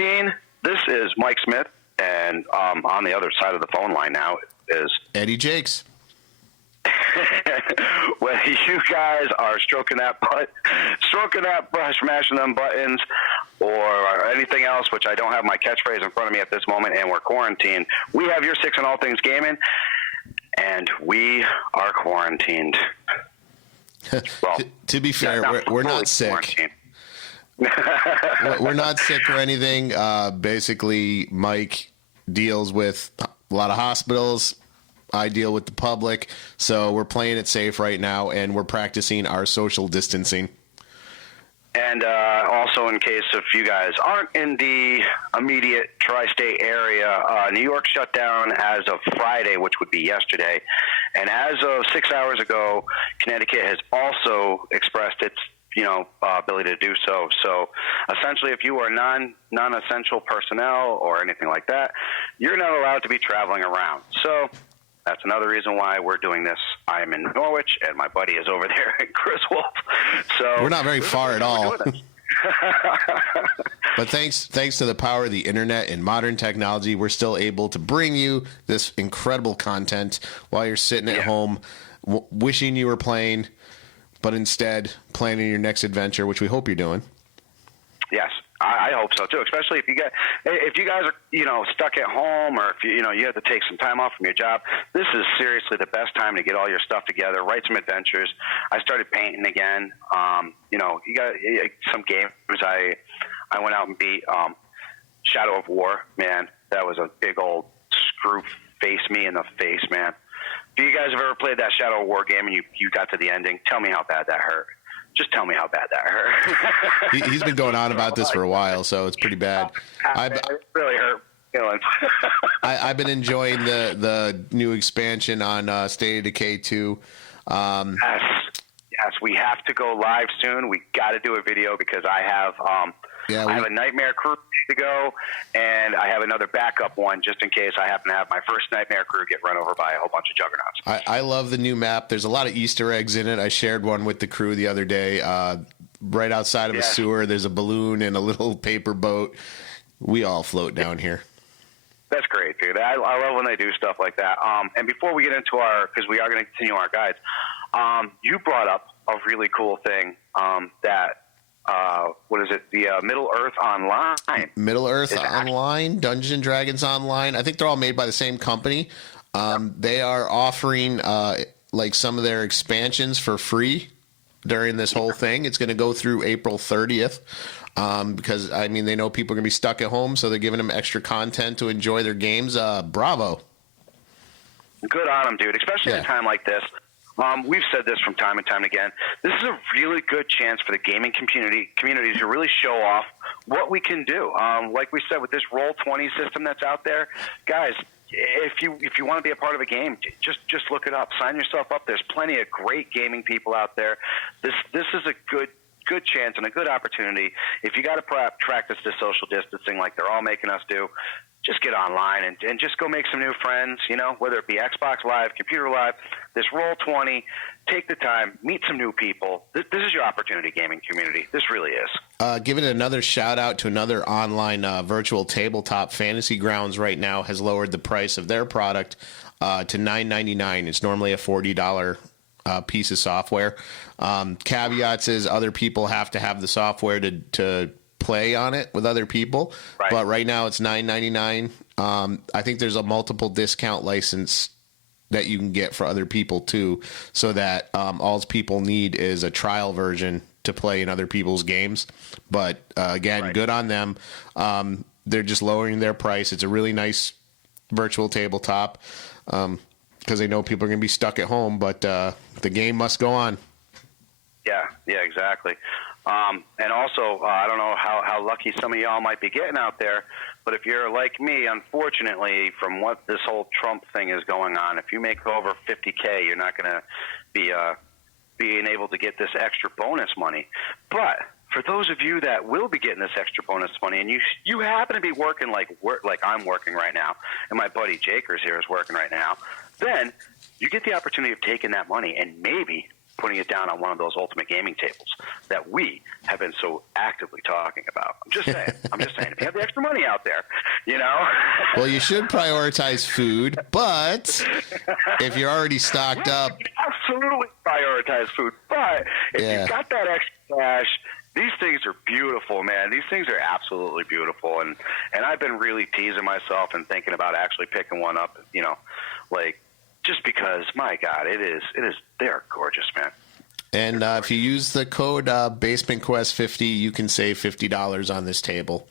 quarantine. This is Mike Smith, and on the other side of the phone line now is Eddie Jakes. When you guys are stroking that butt, smashing them buttons, or anything else, which I don't have my catchphrase in front of me at this moment, and we're quarantined, we have your six on all things gaming, and we are quarantined. Well, to be fair, we're not sick. We're not sick or anything. Basically, Mike deals with a lot of hospitals. I deal with the public. So we're playing it safe right now, and we're practicing our social distancing. And also, in case if you guys aren't in the immediate tri-state area, New York shut down as of Friday, which would be yesterday. And as of 6 hours ago, Connecticut has also expressed its ability to do so. So essentially, if you are non-essential personnel or anything like that, you're not allowed to be traveling around. So that's another reason why we're doing this. I am in Norwich, and my buddy is over there in Griswold. So we're not very far at all. But thanks to the power of the internet and modern technology, we're still able to bring you this incredible content while you're sitting at home wishing you were playing, but instead planning your next adventure, which we hope you're doing. Yes, I hope so too. Especially if you guys are stuck at home, or if you have to take some time off from your job. This is seriously the best time to get all your stuff together, write some adventures. I started painting again. You got some games. I went out and beat Shadow of War. Man, that was a big old screw face me in the face, man. If you guys have ever played that Shadow of War game and you got to the ending, tell me how bad that hurt. Just tell me how bad that hurt. He's been going on about this for a while, so it's pretty bad. It really hurt feelings. I've been enjoying the new expansion on State of Decay 2. Yes, we have to go live soon. We got to do a video because I have I have a Nightmare crew to go, and I have another backup one just in case I happen to have my first Nightmare crew get run over by a whole bunch of juggernauts. I love the new map. There's a lot of Easter eggs in it. I shared one with the crew the other day. Right outside of a sewer, there's a balloon and a little paper boat. We all float down here. That's great, dude. I love when they do stuff like that. And before we get into because we are going to continue our guides, you brought up a really cool thing that, what is it? The Middle-earth Online. Middle-earth Online, Dungeons Dragons Online. I think they're all made by the same company. They are offering some of their expansions for free during this whole thing. It's going to go through April 30th. Because, they know people are going to be stuck at home, so they're giving them extra content to enjoy their games. Bravo. Good on them, dude, especially in a time like this. We've said this from time and time again. This is a really good chance for the gaming community to really show off what we can do. Like we said, with this Roll20 system that's out there, guys, if you want to be a part of a game, just look it up. Sign yourself up. There's plenty of great gaming people out there. This is a good chance and a good opportunity. If you got to practice the social distancing like they're all making us do, just get online and just go make some new friends, whether it be Xbox Live, Computer Live, this Roll20, take the time, meet some new people. This is your opportunity, gaming community. This really is. Giving another shout out to another online virtual tabletop, Fantasy Grounds right now has lowered the price of their product to $9.99. It's normally a $40 piece of software. Caveats is other people have to have the software to play on it with other people. Right. But right now it's $9.99. I think there's a multiple discount license that you can get for other people too, so that all people need is a trial version to play in other people's games. But again, good on them. They're just lowering their price. It's a really nice virtual tabletop. Because they know people are going to be stuck at home, but the game must go on. Yeah, exactly. And also, I don't know how lucky some of y'all might be getting out there, but if you're like me, unfortunately, from what this whole Trump thing is going on, if you make over $50K, you're not going to be being able to get this extra bonus money. But for those of you that will be getting this extra bonus money, and you happen to be working like I'm working right now, and my buddy Jakers here is working right now, then you get the opportunity of taking that money and maybe putting it down on one of those ultimate gaming tables that we have been so actively talking about. I'm just saying. If you have the extra money, money out there, you know? Well, you should prioritize food, but if you're already stocked up. Absolutely prioritize food. But if you've got that extra cash, these things are beautiful, man. These things are absolutely beautiful. And I've been really teasing myself and thinking about actually picking one up, you know, like, just because, my God, they're gorgeous, man. And if you use the code BasementQuest50, you can save $50 on this table.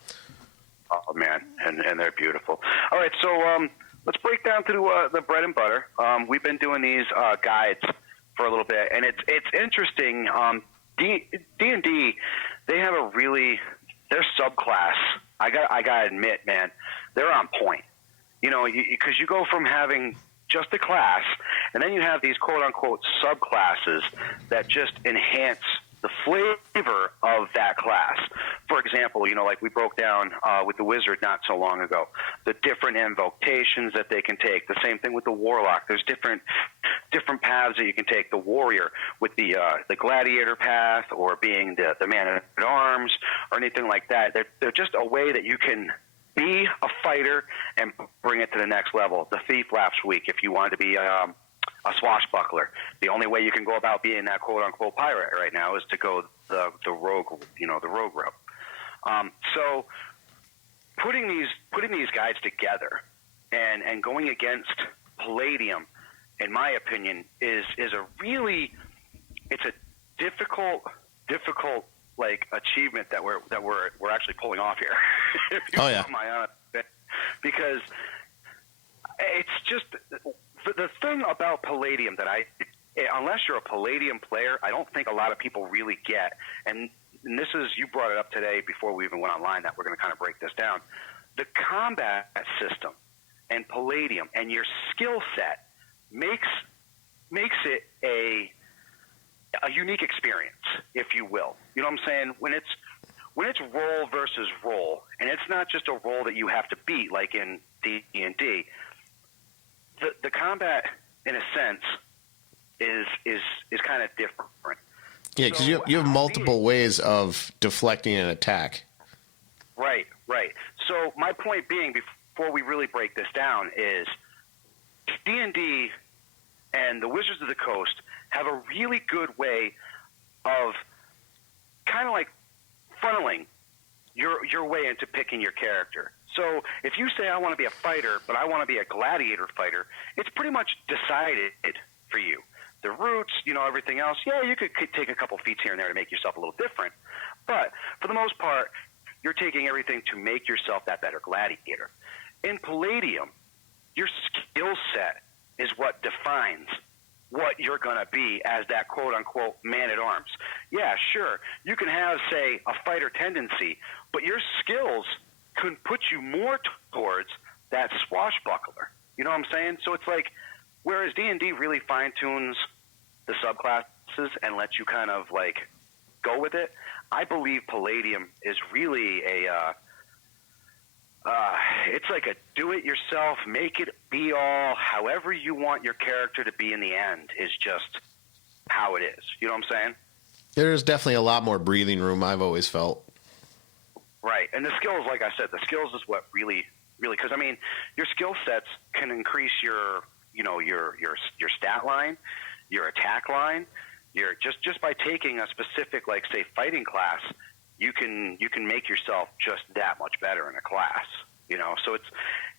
Oh, man, and they're beautiful. All right, so let's break down through the bread and butter. We've been doing these guides for a little bit, and it's interesting. D&D, they have their subclass, I gotta admit, man, they're on point. You know, because you go from having just a class, and then you have these quote-unquote subclasses that just enhance the flavor of that class. For example, you know, like we broke down with the wizard not so long ago, the different invocations that they can take. The same thing with the warlock. There's different paths that you can take. The warrior with the gladiator path, or being the man at arms, or anything like that. They're just a way that you can be a fighter and bring it to the next level. The thief last week, if you wanted to be a swashbuckler, the only way you can go about being that quote-unquote pirate right now is to go the rogue, you know, the rogue route. So putting these guides together and going against Palladium, in my opinion, is a really, it's a difficult like achievement that we're actually pulling off here. Oh yeah. Because it's just the thing about Palladium that unless you're a Palladium player, I don't think a lot of people really get. And this is, you brought it up today before we even went online, that we're going to kind of break this down. The combat system and Palladium and your skill set makes it a unique experience, if you will. You know what I'm saying? When it's roll versus roll, and it's not just a roll that you have to beat like in D&D. The combat, in a sense, is kind of different. Yeah, because you have multiple ways of deflecting an attack. Right. So my point being, before we really break this down, is D&D and the Wizards of the Coast have a really good way of kind of like funneling your way into picking your character. So if you say, I want to be a fighter, but I want to be a gladiator fighter, it's pretty much decided for you. The roots, you know, everything else, yeah, you could take a couple feats here and there to make yourself a little different. But for the most part, you're taking everything to make yourself that better gladiator. In Palladium, your skill set is what defines what you're going to be as that quote-unquote man-at-arms. Yeah, sure, you can have, say, a fighter tendency, but your skills can put you more towards that swashbuckler. You know what I'm saying? So it's like, whereas D&D really fine-tunes the subclasses and lets you kind of, like, go with it, I believe Palladium is really it's like a do-it-yourself, make it be all, however you want your character to be in the end is just how it is. You know what I'm saying? There's definitely a lot more breathing room, I've always felt. Right. And the skills, like I said, the skills is what really, because, I mean, your skill sets can increase your stat line, your attack line, your just by taking a specific, like, say, fighting class, you can make yourself just that much better in a class. You know, so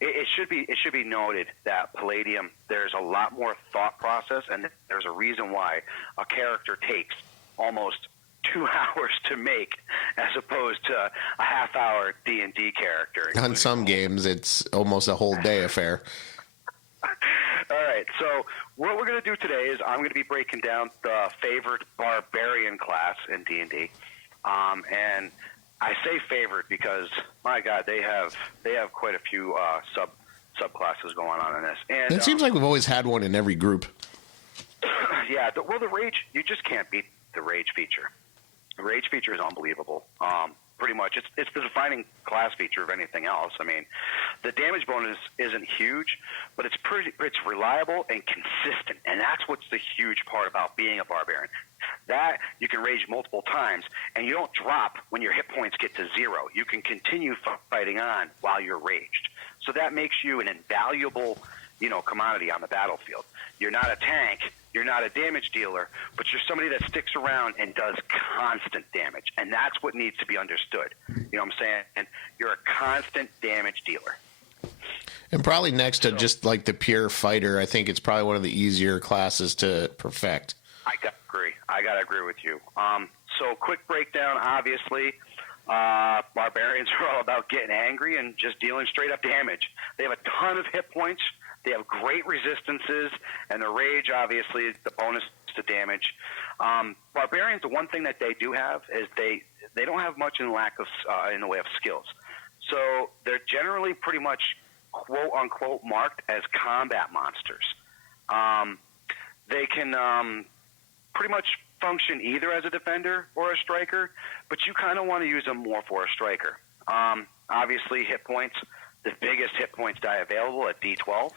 it should be noted that Palladium, there's a lot more thought process, and there's a reason why a character takes almost 2 hours to make, as opposed to a half-hour D&D character. On some games, it's almost a whole day affair. All right, so what we're going to do today is I'm going to be breaking down the favorite Barbarian class in D&D, and I say favored because, my God, they have quite a few subclasses going on in this. And it seems like we've always had one in every group. Yeah, the rage, you just can't beat the rage feature. The rage feature is unbelievable. Pretty much, it's the defining class feature of anything else. I mean, the damage bonus isn't huge, but it's reliable and consistent, and that's what's the huge part about being a barbarian. That you can rage multiple times, and you don't drop when your hit points get to 0. You can continue fighting on while you're raged. So that makes you an invaluable, commodity on the battlefield. You're not a tank, you're not a damage dealer, but you're somebody that sticks around and does constant damage, and that's what needs to be understood. You know what I'm saying? And you're a constant damage dealer. And probably next to just like the pure fighter, I think it's probably one of the easier classes to perfect. I gotta agree with you. So quick breakdown, obviously. Barbarians are all about getting angry and just dealing straight up damage. They have a ton of hit points. They have great resistances, and the rage, obviously, is the bonus to damage. Barbarians, the one thing that they do have is they don't have much in the way of skills. So they're generally pretty much quote unquote marked as combat monsters. They can pretty much function either as a defender or a striker, but you kind of want to use them more for a striker. Obviously, hit points, the biggest hit points die available at D12.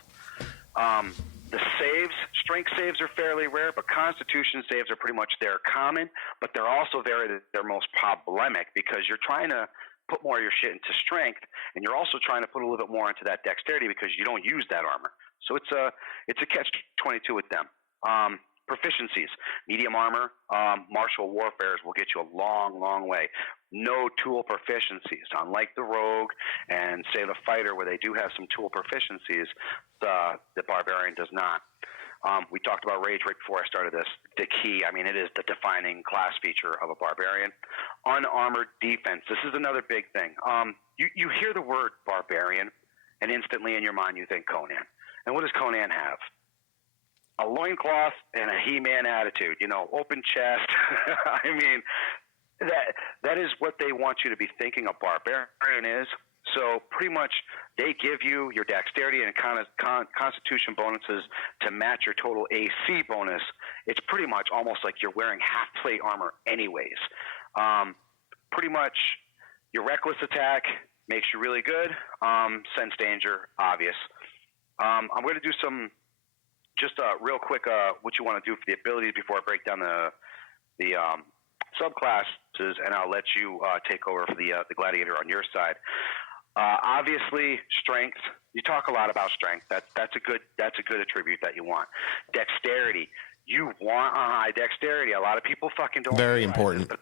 The saves, strength saves are fairly rare, but constitution saves are pretty much they're common, but they're also they're most problematic because you're trying to put more of your shit into strength, and you're also trying to put a little bit more into that dexterity because you don't use that armor. So it's a catch-22 with them. Proficiencies, medium armor, martial warfares will get you a long, long way. No tool proficiencies, unlike the rogue and say the fighter where they do have some tool proficiencies, the barbarian does not. We talked about rage right before I started this. The key, it is the defining class feature of a barbarian. Unarmored defense. This is another big thing. You hear the word barbarian, and instantly in your mind you think Conan. And what does Conan have? A loincloth and a He-Man attitude, open chest. That is what they want you to be thinking a barbarian is. So pretty much they give you your dexterity and constitution bonuses to match your total AC bonus. It's pretty much almost like you're wearing half-plate armor anyways. Pretty much your reckless attack makes you really good. Sense danger, obvious. I'm going to do some just real quick what you want to do for the abilities before I break down the subclasses, and I'll let you take over for the gladiator on your side. Obviously, strength. You talk a lot about strength. That's a good attribute that you want. Dexterity. You want a high dexterity. A lot of people fucking don't. Very important. This,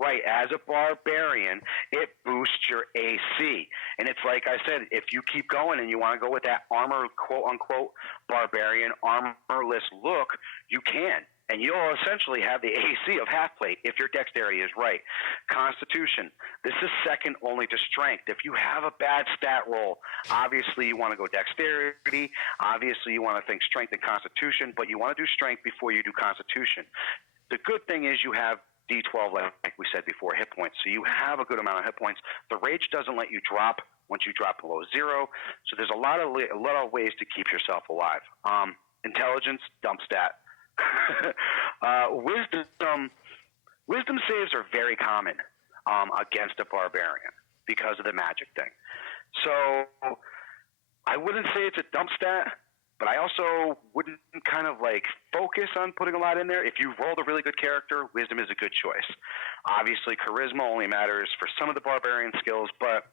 right, as a barbarian, it boosts your AC. And it's like I said, if you keep going and you want to go with that armor, quote-unquote, barbarian, armorless look, you can. And you'll essentially have the AC of half-plate if your dexterity is right. Constitution. This is second only to strength. If you have a bad stat roll, obviously you want to go dexterity. Obviously you want to think strength and constitution, but you want to do strength before you do constitution. The good thing is you have D12, like we said before, hit points. So you have a good amount of hit points. The rage doesn't let you drop once you drop below 0. So there's a lot of ways to keep yourself alive. Intelligence, dump stat. Wisdom saves are very common against a barbarian because of the magic thing. So I wouldn't say it's a dump stat, but I also wouldn't kind of like focus on putting a lot in there. If you rolled a really good character, wisdom is a good choice. Obviously, charisma only matters for some of the barbarian skills, but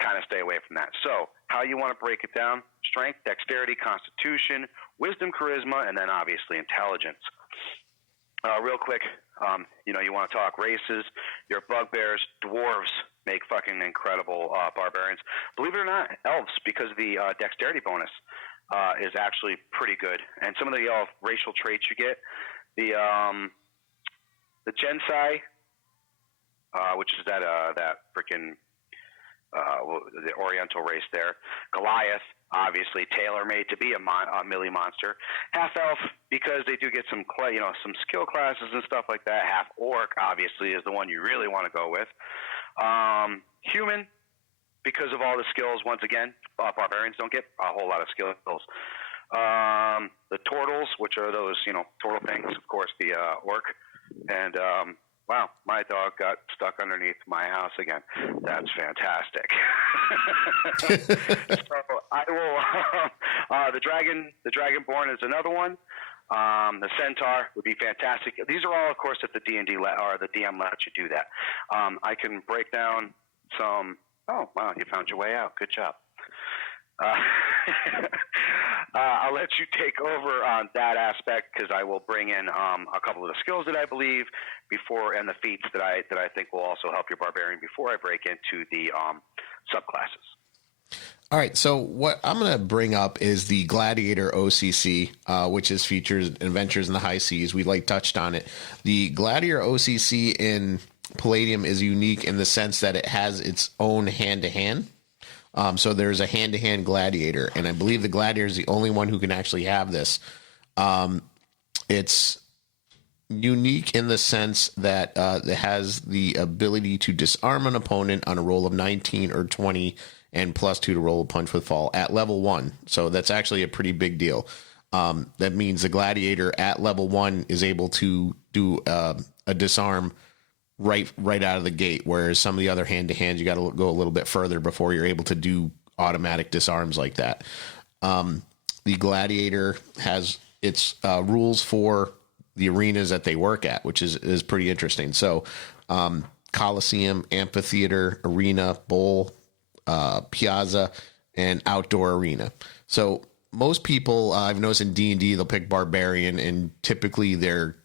kind of stay away from that. So how you want to break it down: strength, dexterity, constitution, wisdom, charisma, and then obviously intelligence. Real quick, you want to talk races. Your bugbears, dwarves make fucking incredible barbarians. Believe it or not, elves, because the dexterity bonus is actually pretty good. And some of the racial traits you get, the Gensai, which is that freaking the Oriental race there. Goliath, obviously tailor-made to be a melee monster. Half-elf, because they do get some skill classes and stuff like that. Half-orc, obviously, is the one you really want to go with. Human, because of all the skills, once again, barbarians don't get a whole lot of skills. The turtles, which are those, turtle things, of course, the orc. And, wow, my dog got stuck underneath my house again. That's fantastic. So I will, the Dragonborn is another one. The Centaur would be fantastic. These are all, of course, if the D&D or the DM lets you do that. I can break down some. Oh, wow, you found your way out. Good job. I'll let you take over on that aspect because I will bring in a couple of the skills that I believe and the feats that I think will also help your barbarian before I break into the subclasses. All right, so what I'm going to bring up is the Gladiator OCC, which is features Adventures in the High Seas. We touched on it. The Gladiator OCC in Palladium is unique in the sense that it has its own hand-to-hand. So there's a hand-to-hand gladiator, and I believe the gladiator is the only one who can actually have this. It's unique in the sense that it has the ability to disarm an opponent on a roll of 19 or 20 and +2 to roll a punch with fall at level 1. So that's actually a pretty big deal. That means the gladiator at level 1 is able to do a disarm right out of the gate, whereas some of the other hand-to-hands, you got to go a little bit further before you're able to do automatic disarms like that. The gladiator has its rules for the arenas that they work at, which is pretty interesting. So Coliseum, amphitheater, arena, bowl, piazza, and outdoor arena. So most people, I've noticed in D&D, they'll pick Barbarian, and typically they're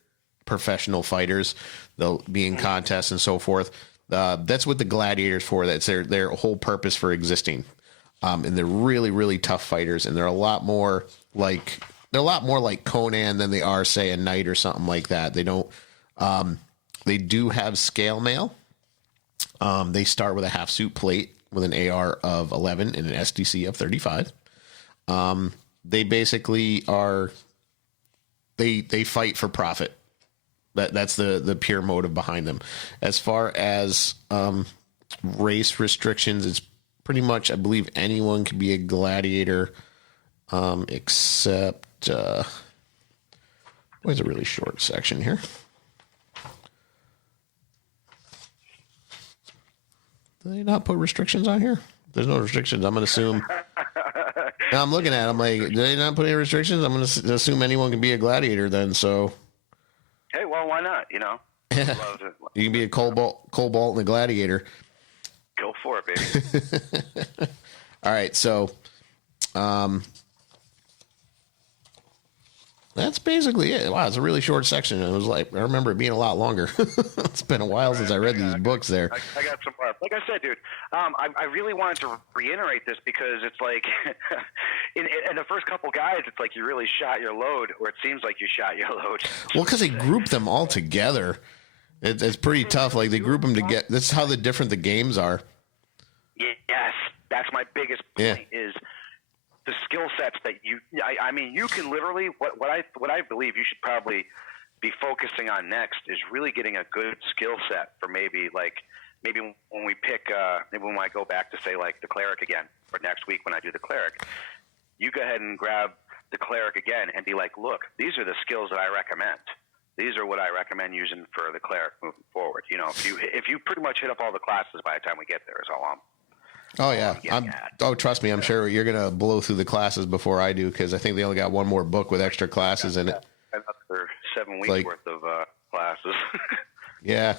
professional fighters. They'll be in contests and so forth. That's what the gladiators for. That's their whole purpose for existing. And they're really, really tough fighters, and they're a lot more like Conan than they are, say, a knight or something like that. They don't. They do have scale mail. They start with a half suit plate with an AR of 11 and an SDC of 35. They basically are. They fight for profit. That's the pure motive behind them. As far as race restrictions, it's pretty much, I believe, anyone can be a gladiator, except there's a really short section here. Do they not put restrictions on here? There's no restrictions. I'm going to assume. Now I'm looking at it, I'm like, do they not put any restrictions? I'm going to assume anyone can be a gladiator then, so. Hey, well, why not? Yeah. You can be a cobalt and a gladiator. Go for it, baby. All right, so that's basically it. Wow, it's a really short section. It was like, I remember it being a lot longer. It's been a while since I read these books there. I got some more. Like I said, dude, I really wanted to reiterate this because it's like, in the first couple guides, it's like you really shot your load, or it seems like you shot your load. Well, because they group them all together. It's pretty tough. Like, they group them together. That's how different the games are. Yes, that's my biggest point is the skill sets that I mean, you can literally, what I believe you should probably be focusing on next is really getting a good skill set for maybe when we pick, maybe when I go back to say like the cleric again for next week when I do the cleric, you go ahead and grab the cleric again and be like, look, these are the skills that I recommend. These are what I recommend using for the cleric moving forward. If you pretty much hit up all the classes by the time we get there is all I'm. Oh, yeah. Trust me, I'm sure you're going to blow through the classes before I do, because I think they only got one more book with extra classes in it. Another 7 weeks worth of classes. Yeah.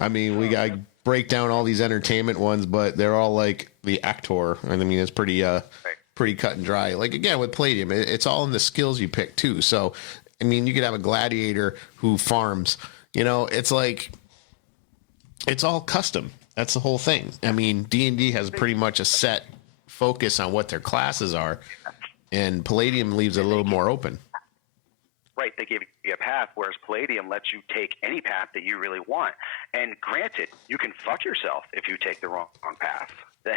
I mean, we got to break down all these entertainment ones, but they're all like the actor. And I mean, it's pretty cut and dry. Like, again, with Palladium, it's all in the skills you pick, too. So, I mean, you could have a gladiator who farms. It's like, it's all custom. That's the whole thing. I mean, D&D has pretty much a set focus on what their classes are, and Palladium leaves it a little more open. Right, they give you a path, whereas Palladium lets you take any path that you really want. And granted, you can fuck yourself if you take the wrong path.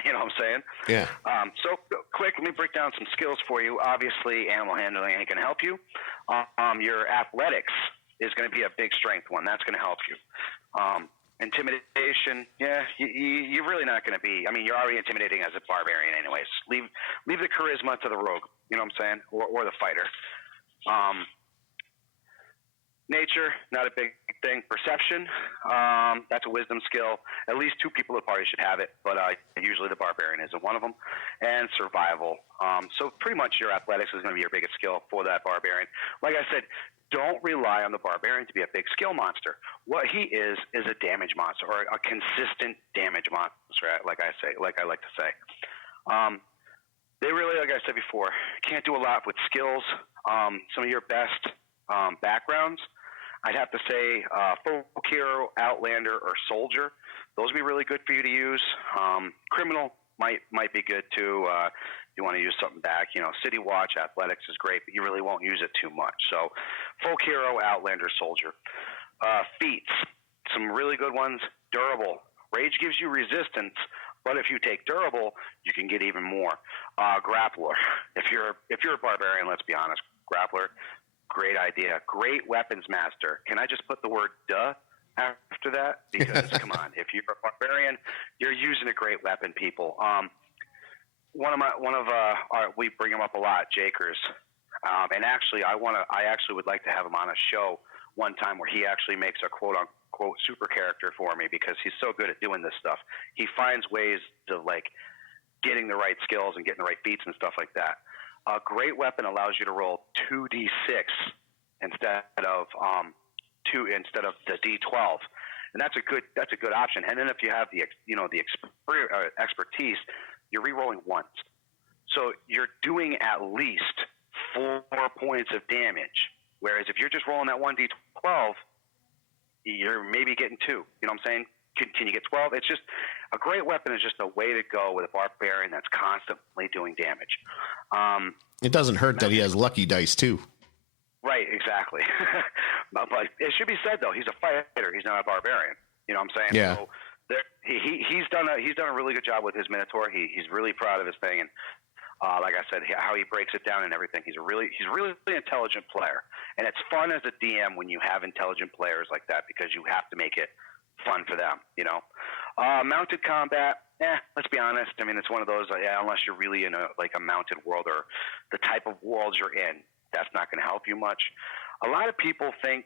You know what I'm saying? Yeah. So quick, let me break down some skills for you. Obviously, animal handling can help you. Your athletics is going to be a big strength one. That's going to help you. Intimidation, you're really not going to be. I mean, you're already intimidating as a barbarian, anyways. Leave the charisma to the rogue. You know what I'm saying, or the fighter. Nature, not a big thing. Perception, that's a wisdom skill. At least 2 people at the party should have it, but usually the barbarian isn't one of them. And survival. So pretty much your athletics is going to be your biggest skill for that barbarian. Like I said, don't rely on the barbarian to be a big skill monster. What he is a damage monster, or a consistent damage monster, like I like to say. They really, like I said before, can't do a lot with skills. Some of your best backgrounds, I'd have to say folk hero, outlander, or soldier. Those would be really good for you to use. Criminal might be good too. You want to use something back. City watch, athletics is great, but you really won't use it too much. So folk hero, outlander, soldier. Feats, some really good ones. Durable. Rage gives you resistance, but if you take durable, you can get even more. Grappler. If you're a barbarian, let's be honest, grappler, great idea. Great weapons master. Can I just put the word duh after that? Because come on, if you're a barbarian, you're using a great weapon, people. We bring him up a lot, Jakers. And actually, I actually would like to have him on a show one time where he actually makes a quote unquote super character for me, because he's so good at doing this stuff. He finds ways to getting the right skills and getting the right feats and stuff like that. A great weapon allows you to roll 2d6 instead of the d12, and that's a good option. And then if you have the expertise, you're re-rolling once, so you're doing at least 4 points of damage. Whereas if you're just rolling that 1d12, you're maybe getting 2. You know what I'm saying? Can you get 12? It's just a great weapon is just a way to go with a barbarian that's constantly doing damage. It doesn't hurt that he has lucky dice too. Right, exactly. But it should be said though, he's a fighter. He's not a barbarian. You know what I'm saying? Yeah. So he's done a really good job with his Minotaur. He's really proud of his thing, and like I said, how he breaks it down and everything. He's a really intelligent player, and it's fun as a DM when you have intelligent players like that, because you have to make it fun for them. Mounted combat. Let's be honest. I mean, it's one of those. Unless you're really in a mounted world, or the type of world you're in, that's not going to help you much. A lot of people think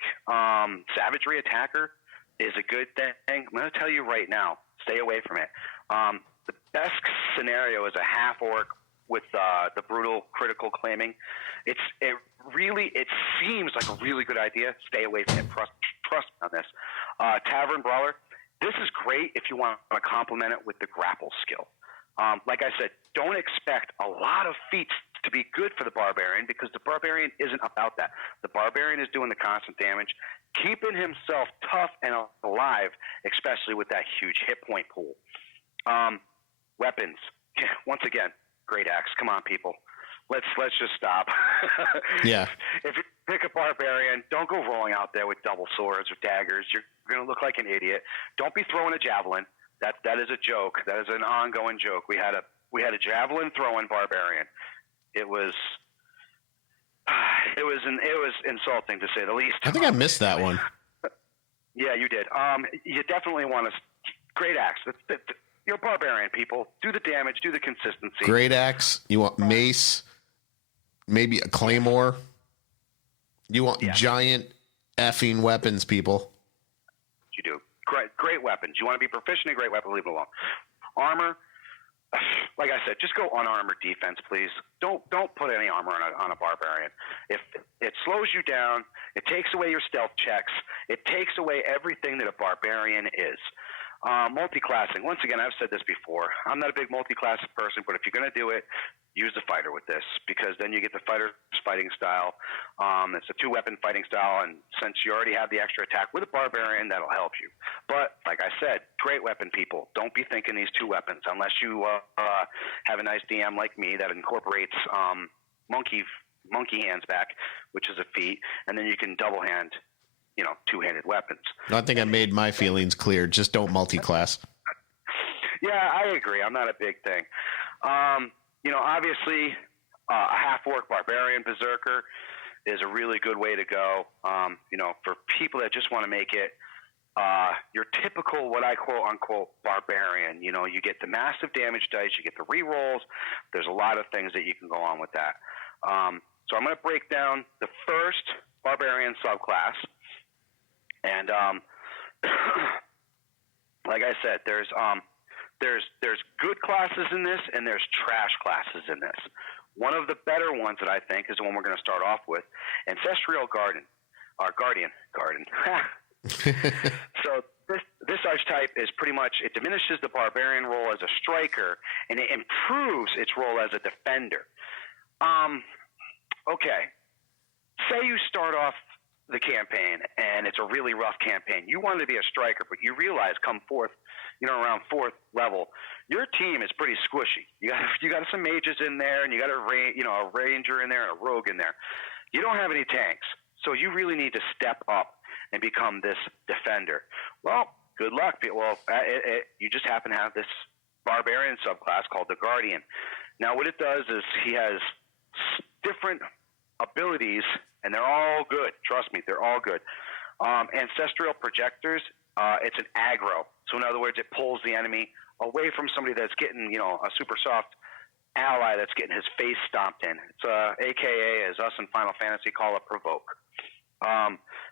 savagery attacker is a good thing. I'm going to tell you right now, stay away from it. The best scenario is a half orc with the brutal critical claiming. It seems like a really good idea. Stay away from it. Trust me on this. Tavern brawler. This is great if you want to complement it with the grapple skill. Like I said, don't expect a lot of feats to be good for the barbarian, because the barbarian isn't about that. The barbarian is doing the constant damage, keeping himself tough and alive, especially with that huge hit point pool. Weapons. Once again, great axe. Come on, people. Let's just stop. Yeah. If you pick a barbarian, don't go rolling out there with double swords or daggers. You're going to look like an idiot. Don't be throwing a javelin. That is a joke. That is an ongoing joke. We had a javelin throwing barbarian. It was insulting, to say the least. I think I missed that one. Yeah, you did. You definitely want to. Great axe. You're a barbarian, people. Do the damage. Do the consistency. Great axe. You want mace. Maybe a claymore. You want giant effing weapons, people. You do. Great weapons. You want to be proficient in great weapons, leave it alone. Armor. Like I said, just go unarmored defense, please. Don't put any armor on a barbarian. If it slows you down, it takes away your stealth checks. It takes away everything that a barbarian is. Multi-classing. Once again, I've said this before. I'm not a big multi-class person, but if you're going to do it, use the fighter with this, because then you get the fighter's fighting style. It's a 2-weapon fighting style, and since you already have the extra attack with a barbarian, that'll help you. But like I said, great weapon, people. Don't be thinking these 2 weapons unless you have a nice DM like me that incorporates monkey hands back, which is a feat, and then you can double hand 2-handed weapons. I think I made my feelings clear. Just don't multi-class. Yeah, I agree. I'm not a big thing. Obviously, a half-orc barbarian berserker is a really good way to go. For people that just want to make it your typical, what I quote-unquote barbarian. You get the massive damage dice, you get the re-rolls. There's a lot of things that you can go on with that. So I'm going to break down the first barbarian subclass. And like I said, there's good classes in this, and there's trash classes in this. One of the better ones that I think is the one we're going to start off with, Ancestral Guardian. So this archetype is pretty much, it diminishes the barbarian role as a striker, and it improves its role as a defender. Okay, say you start off the campaign and it's a really rough campaign. You wanted to be a striker, but you realize come around fourth level, your team is pretty squishy. You got some mages in there, and you got a ranger in there and a rogue in there. You don't have any tanks, so you really need to step up and become this defender. Well, good luck. Well, you just happen to have this barbarian subclass called the Guardian. Now, what it does is he has different abilities, and they're all good. Trust me, they're all good. Ancestral Projectors, it's an aggro. So in other words, it pulls the enemy away from somebody that's getting, a super soft ally that's getting his face stomped in. It's AKA, as us in Final Fantasy call it, provoke.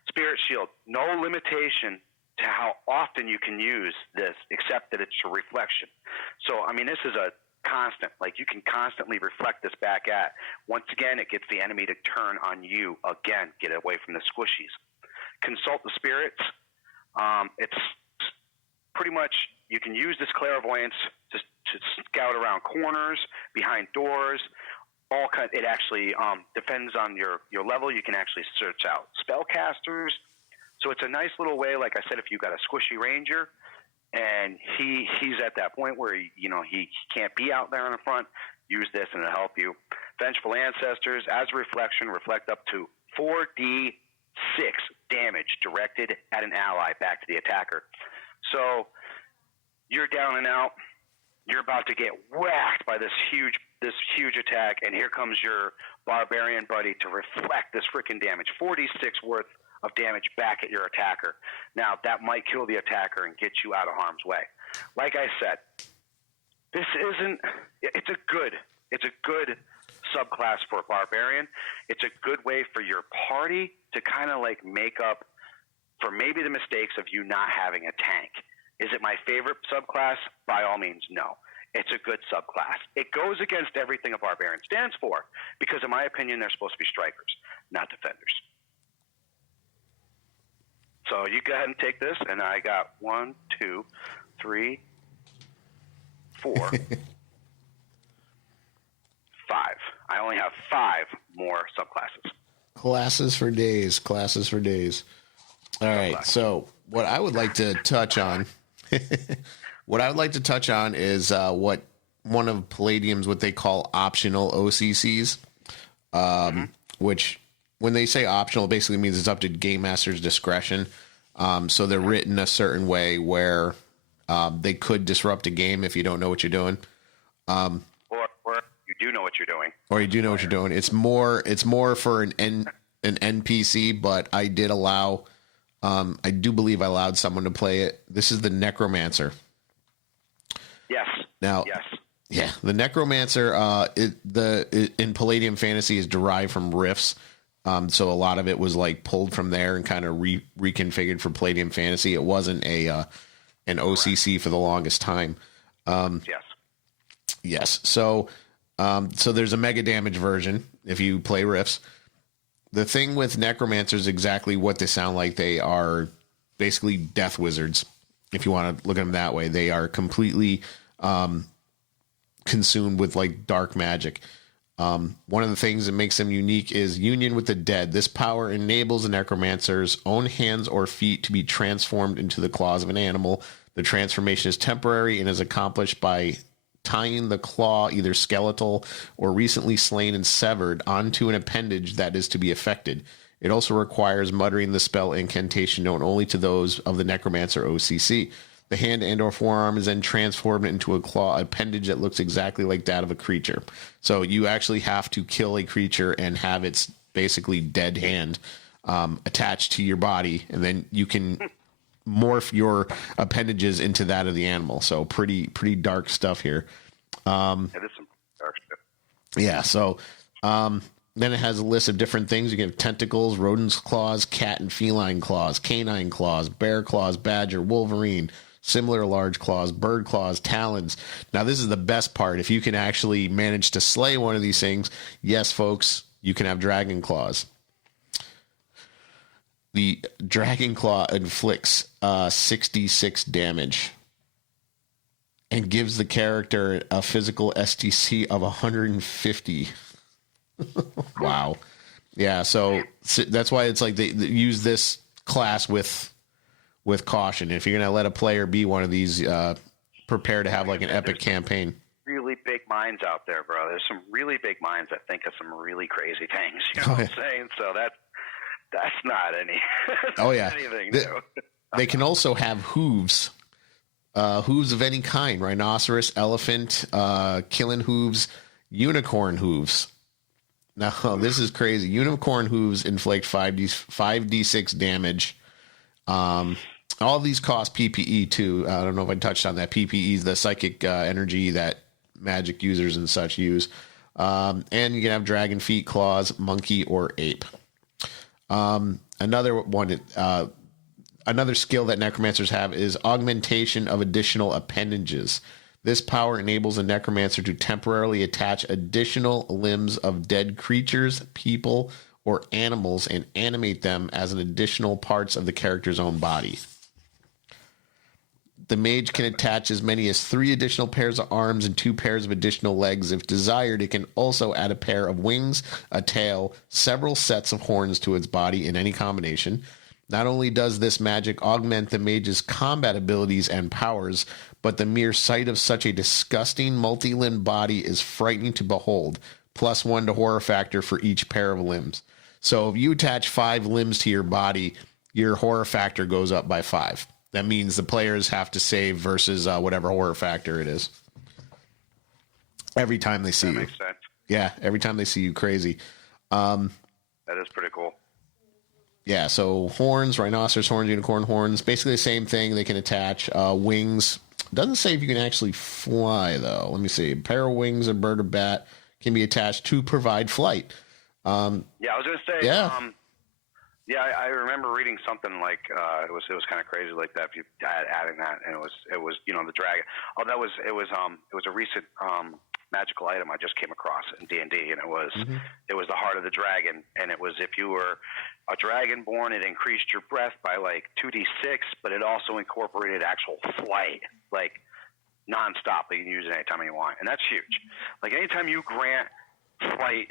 Spirit Shield, no limitation to how often you can use this, except that it's a reflection. So, this is a constant. Like, you can constantly reflect this back at. Once again, it gets the enemy to turn on you again, get away from the squishies. Consult the Spirits. It's pretty much, you can use this clairvoyance to scout around corners, behind doors, it actually depends on your level. You can actually search out spellcasters. So it's a nice little way, like I said, if you've got a squishy ranger and he's at that point where he can't be out there on the front, use this and it'll help you. Vengeful Ancestors, as a reflection, reflect up to 4d6 damage directed at an ally back to the attacker. So you're down and out. You're about to get whacked by this huge attack, and here comes your barbarian buddy to reflect this freaking damage. 46 worth of damage back at your attacker. Now, that might kill the attacker and get you out of harm's way. Like I said, it's a good subclass for a barbarian. It's a good way for your party to kind of like make up for maybe the mistakes of you not having a tank. Is it my favorite subclass? By all means, no. It's a good subclass. It goes against everything a barbarian stands for, because in my opinion, they're supposed to be strikers, not defenders. So you go ahead and take this, and I got 1, 2, 3, 4, 5. I only have 5 more subclasses. Classes for days. All right. So what I would like to touch on, is what one of Palladium's, what they call optional OCCs, which when they say optional, basically means it's up to game master's discretion. So they're written a certain way where they could disrupt a game if you don't know what you're doing. Or you do know what you're doing. Or you do know what you're doing. It's more for an NPC, but I did allow, I do believe I allowed someone to play it. This is the Necromancer. Yes. Now, yes. Yeah, the Necromancer in Palladium Fantasy is derived from Rifts. So a lot of it was like pulled from there and kind of reconfigured for Palladium Fantasy. It wasn't an OCC for the longest time. Yes. Yes. So there's a mega damage version if you play Rifts. The thing with Necromancers is exactly what they sound like. They are basically death wizards. If you want to look at them that way, they are completely consumed with like dark magic. One of the things that makes them unique is union with the dead. This power enables the Necromancer's own hands or feet to be transformed into the claws of an animal. The transformation is temporary and is accomplished by tying the claw, either skeletal or recently slain and severed, onto an appendage that is to be affected. It also requires muttering the spell incantation known only to those of the Necromancer OCC. The hand and or forearm is then transformed into a claw appendage that looks exactly like that of a creature. So you actually have to kill a creature and have its basically dead hand attached to your body, and then you can morph your appendages into that of the animal. So pretty dark stuff here. It is some dark stuff. Yeah, so Then it has a list of different things. You can have tentacles, rodent's claws, cat and feline claws, canine claws, bear claws, badger, wolverine, similar large claws, bird claws, talons. Now, this is the best part. If you can actually manage to slay one of these things, yes, folks, you can have dragon claws. The dragon claw inflicts 66 damage and gives the character a physical STC of 150. Wow. Yeah, so that's why it's like they use this class with caution. If you're going to let a player be one of these, prepare to have like an epic campaign. Really big minds out there, bro. There's some really big minds that think of some really crazy things. You know what I'm saying? So that's not any. Oh yeah. Anything new. They can also have hooves. Hooves of any kind: rhinoceros, elephant, killing hooves, unicorn hooves. Now, this is crazy. Unicorn hooves inflict 5d6 damage. All of these cost PPE too. I don't know if I touched on that. PPE is the psychic energy that magic users and such use. And you can have dragon feet, claws, monkey, or ape. Another one, another skill that necromancers have is augmentation of additional appendages. This power enables a necromancer to temporarily attach additional limbs of dead creatures, people, or animals and animate them as an additional parts of the character's own body. The mage can attach as many as 3 additional pairs of arms and 2 pairs of additional legs. If desired, it can also add a pair of wings, a tail, several sets of horns to its body in any combination. Not only does this magic augment the mage's combat abilities and powers, but the mere sight of such a disgusting multi-limbed body is frightening to behold. +1 to horror factor for each pair of limbs. So if you attach 5 limbs to your body, your horror factor goes up by 5. That means the players have to save versus whatever horror factor it is. Every time they see you. That makes sense. Yeah, every time they see you, crazy. That is pretty cool. Yeah, so horns, rhinoceros horns, unicorn horns, basically the same thing. They can attach wings. Doesn't say if you can actually fly, though. Let me see. A pair of wings, a bird or bat can be attached to provide flight. Yeah, I was going to say. Yeah. I remember reading something like it was kind of crazy like that. If you adding that, and it was the dragon. Oh, it was a recent magical item I just came across in D&D, and it was the heart of the dragon, and it was if you were a dragonborn, it increased your breath by like 2d6, but it also incorporated actual flight, like nonstop. You can use it anytime you want, and that's huge. Like anytime you grant flight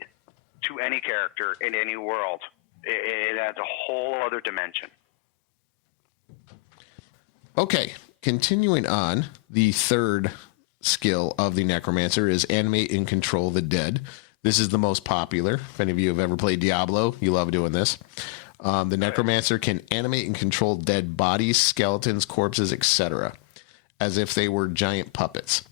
to any character in any world, it adds a whole other dimension. Okay, continuing on, the third skill of the necromancer is animate and control the dead. This is the most popular. If any of you have ever played Diablo, you love doing this. The necromancer can animate and control dead bodies, skeletons, corpses, etc., as if they were giant puppets.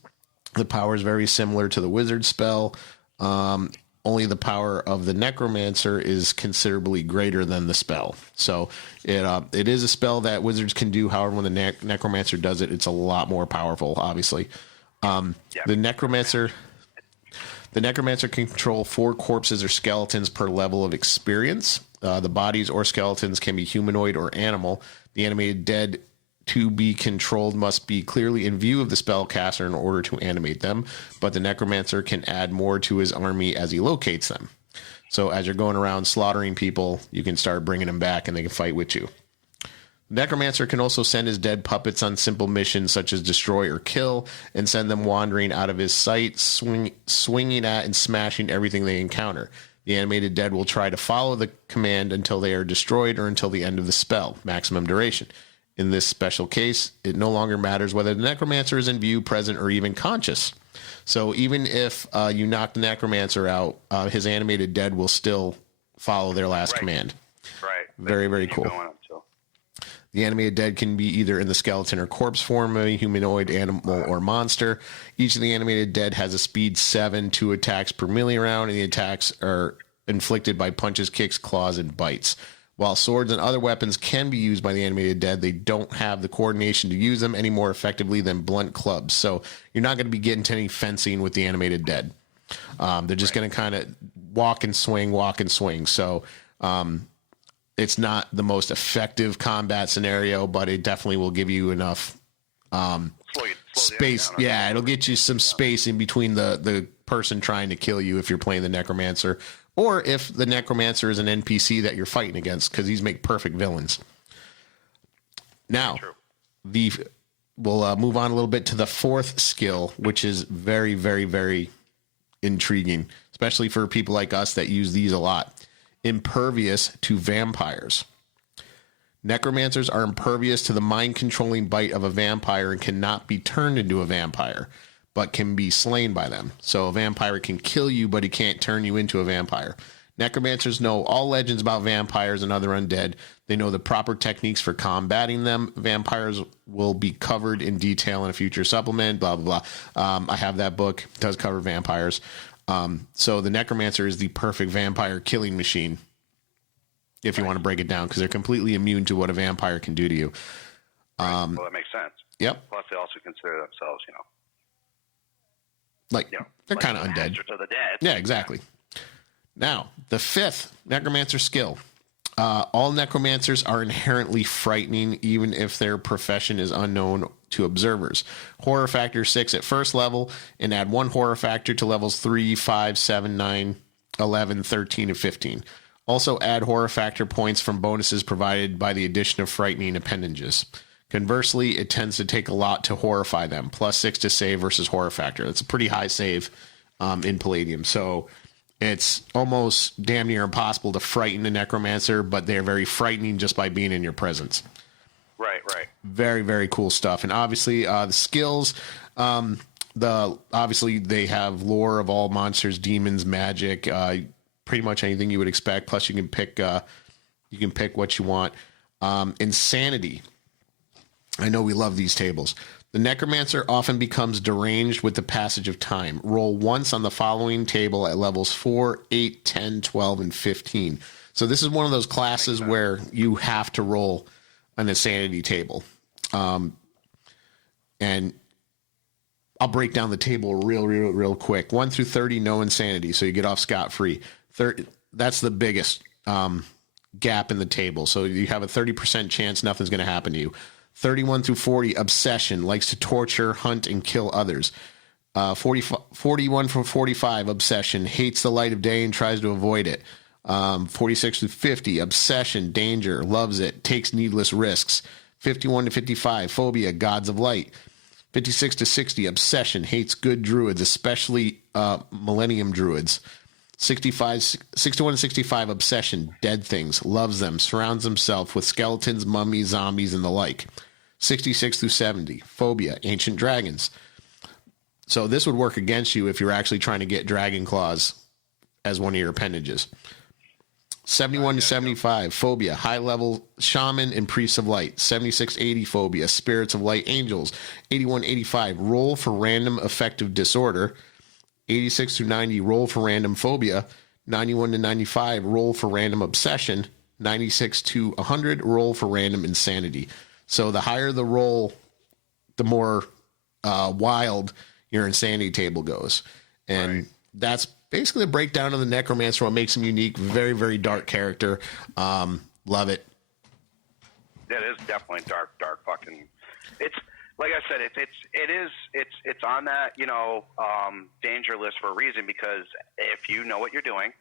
The power is very similar to the wizard spell. Only the power of the necromancer is considerably greater than the spell. So it is a spell that wizards can do. However, when the necromancer does it, it's a lot more powerful, obviously. The necromancer can control 4 corpses or skeletons per level of experience. The bodies or skeletons can be humanoid or animal. The animated dead to be controlled must be clearly in view of the spellcaster in order to animate them, but the necromancer can add more to his army as he locates them. So as you're going around slaughtering people, you can start bringing them back and they can fight with you. Necromancer can also send his dead puppets on simple missions such as destroy or kill and send them wandering out of his sight, swinging at and smashing everything they encounter. The animated dead will try to follow the command until they are destroyed or until the end of the spell, maximum duration. In this special case, it no longer matters whether the necromancer is in view, present, or even conscious. So even if you knock the necromancer out, his animated dead will still follow their last command. Right. Very, very cool. The animated dead can be either in the skeleton or corpse form, a humanoid, animal, or monster. Each of the animated dead has a speed 7, 2 attacks per melee round, and the attacks are inflicted by punches, kicks, claws, and bites. While swords and other weapons can be used by the animated dead, they don't have the coordination to use them any more effectively than blunt clubs. So you're not going to be getting to any fencing with the animated dead. They're just going to kind of walk and swing. So it's not the most effective combat scenario, but it definitely will give you enough space. Yeah, it'll get you some space in between the person trying to kill you if you're playing the Necromancer, or if the Necromancer is an NPC that you're fighting against, because these make perfect villains. Now, we'll move on a little bit to the fourth skill, which is very, very, very intriguing, especially for people like us that use these a lot. Impervious to vampires. Necromancers are impervious to the mind-controlling bite of a vampire and cannot be turned into a vampire, but can be slain by them. So a vampire can kill you, but he can't turn you into a vampire. Necromancers know all legends about vampires and other undead. They know the proper techniques for combating them. Vampires will be covered in detail in a future supplement, blah, blah, blah. I have that book. It does cover vampires. So the Necromancer is the perfect vampire killing machine, if you want to break it down, because they're completely immune to what a vampire can do to you. Well, that makes sense. Yep. Plus, they also consider themselves, they're kind of undead. Masters of the dead. Yeah, exactly. Now, the fifth Necromancer skill. All Necromancers are inherently frightening, even if their profession is unknown to observers. Horror factor 6 at first level, and add 1 horror factor to levels 3, 5, 7, 9, 11, 13, and 15. Also add horror factor points from bonuses provided by the addition of frightening appendages. Conversely, it tends to take a lot to horrify them. +6 to save versus horror factor. That's a pretty high save in Palladium. So it's almost damn near impossible to frighten a Necromancer, but they're very frightening just by being in your presence. Right. Very, very cool stuff. And obviously, the skills, obviously they have lore of all monsters, demons, magic, pretty much anything you would expect. Plus, you can pick what you want. Insanity. I know we love these tables. The Necromancer often becomes deranged with the passage of time. Roll once on the following table at levels 4, 8, 10, 12, and 15. So this is one of those classes where you have to roll an insanity table. And I'll break down the table real quick. 1 through 30, no insanity, so you get off scot-free. That's the biggest gap in the table. So you have a 30% chance nothing's going to happen to you. 31 through 40, obsession, likes to torture, hunt, and kill others. 41 from 45, obsession, hates the light of day and tries to avoid it. 46 through 50, obsession, danger, loves it, takes needless risks. 51 to 55, phobia, gods of light. 56 to 60, obsession, hates good druids, especially millennium druids. 61 to 65, obsession, dead things, loves them, surrounds himself with skeletons, mummies, zombies, and the like. 66 through 70, phobia, ancient dragons. So this would work against you if you're actually trying to get dragon claws as one of your appendages. 71 to 75, phobia, high-level shaman and priests of light. 76 80, phobia, spirits of light, angels. 81 85, roll for random affective disorder. 86 through 90, roll for random phobia. 91 to 95, roll for random obsession. 96 to 100, roll for random insanity. So the higher the roll, the more wild your insanity table goes. And that's basically a breakdown of the Necromancer, what makes him unique. Very, very dark character. Love it. That is definitely dark fucking. It's like I said, it's on that danger list for a reason, because if you know what you're doing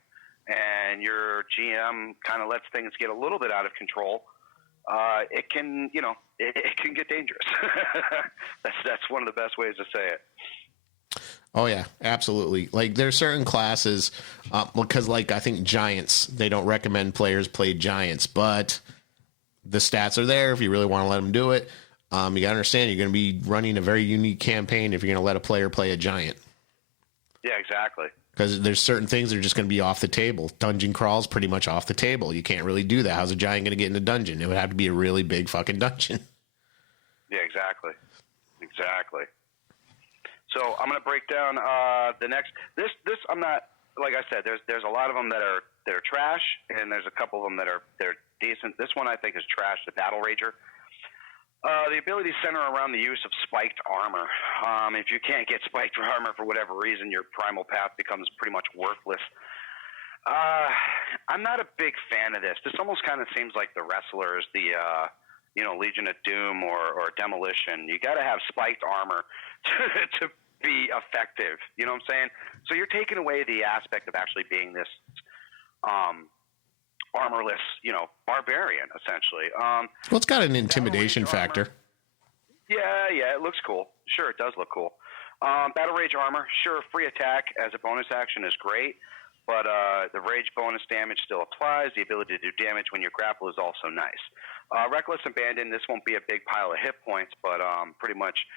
and your GM kind of lets things get a little bit out of control, it can it can get dangerous. That's one of the best ways to say it. Oh yeah, absolutely. Like there's certain classes, because like I think giants, they don't recommend players play giants, but the stats are there if you really want to let them do it. You gotta understand you're going to be running a very unique campaign if you're going to let a player play a giant. Yeah, exactly. Because there's certain things that are just going to be off the table. Dungeon crawl's pretty much off the table. You can't really do that. How's a giant going to get in a dungeon? It would have to be a really big fucking dungeon. Yeah, exactly. So I'm going to break down the next. This I'm not, like I said. There's a lot of them that are trash, and there's a couple of them that they're decent. This one I think is trash. The Battle Rager. The abilities center around the use of spiked armor. If you can't get spiked armor for whatever reason, your primal path becomes pretty much worthless. I'm not a big fan of this. This almost kind of seems like the wrestlers, the Legion of Doom or Demolition. You got to have spiked armor to be effective. You know what I'm saying? So you're taking away the aspect of actually being this armorless, barbarian essentially. Well, it's got an intimidation factor. Yeah, it looks cool. Sure, it does look cool. Battle Rage armor, sure, free attack as a bonus action is great, but the rage bonus damage still applies. The ability to do damage when you grapple is also nice. Reckless Abandon, this won't be a big pile of hit points, but pretty much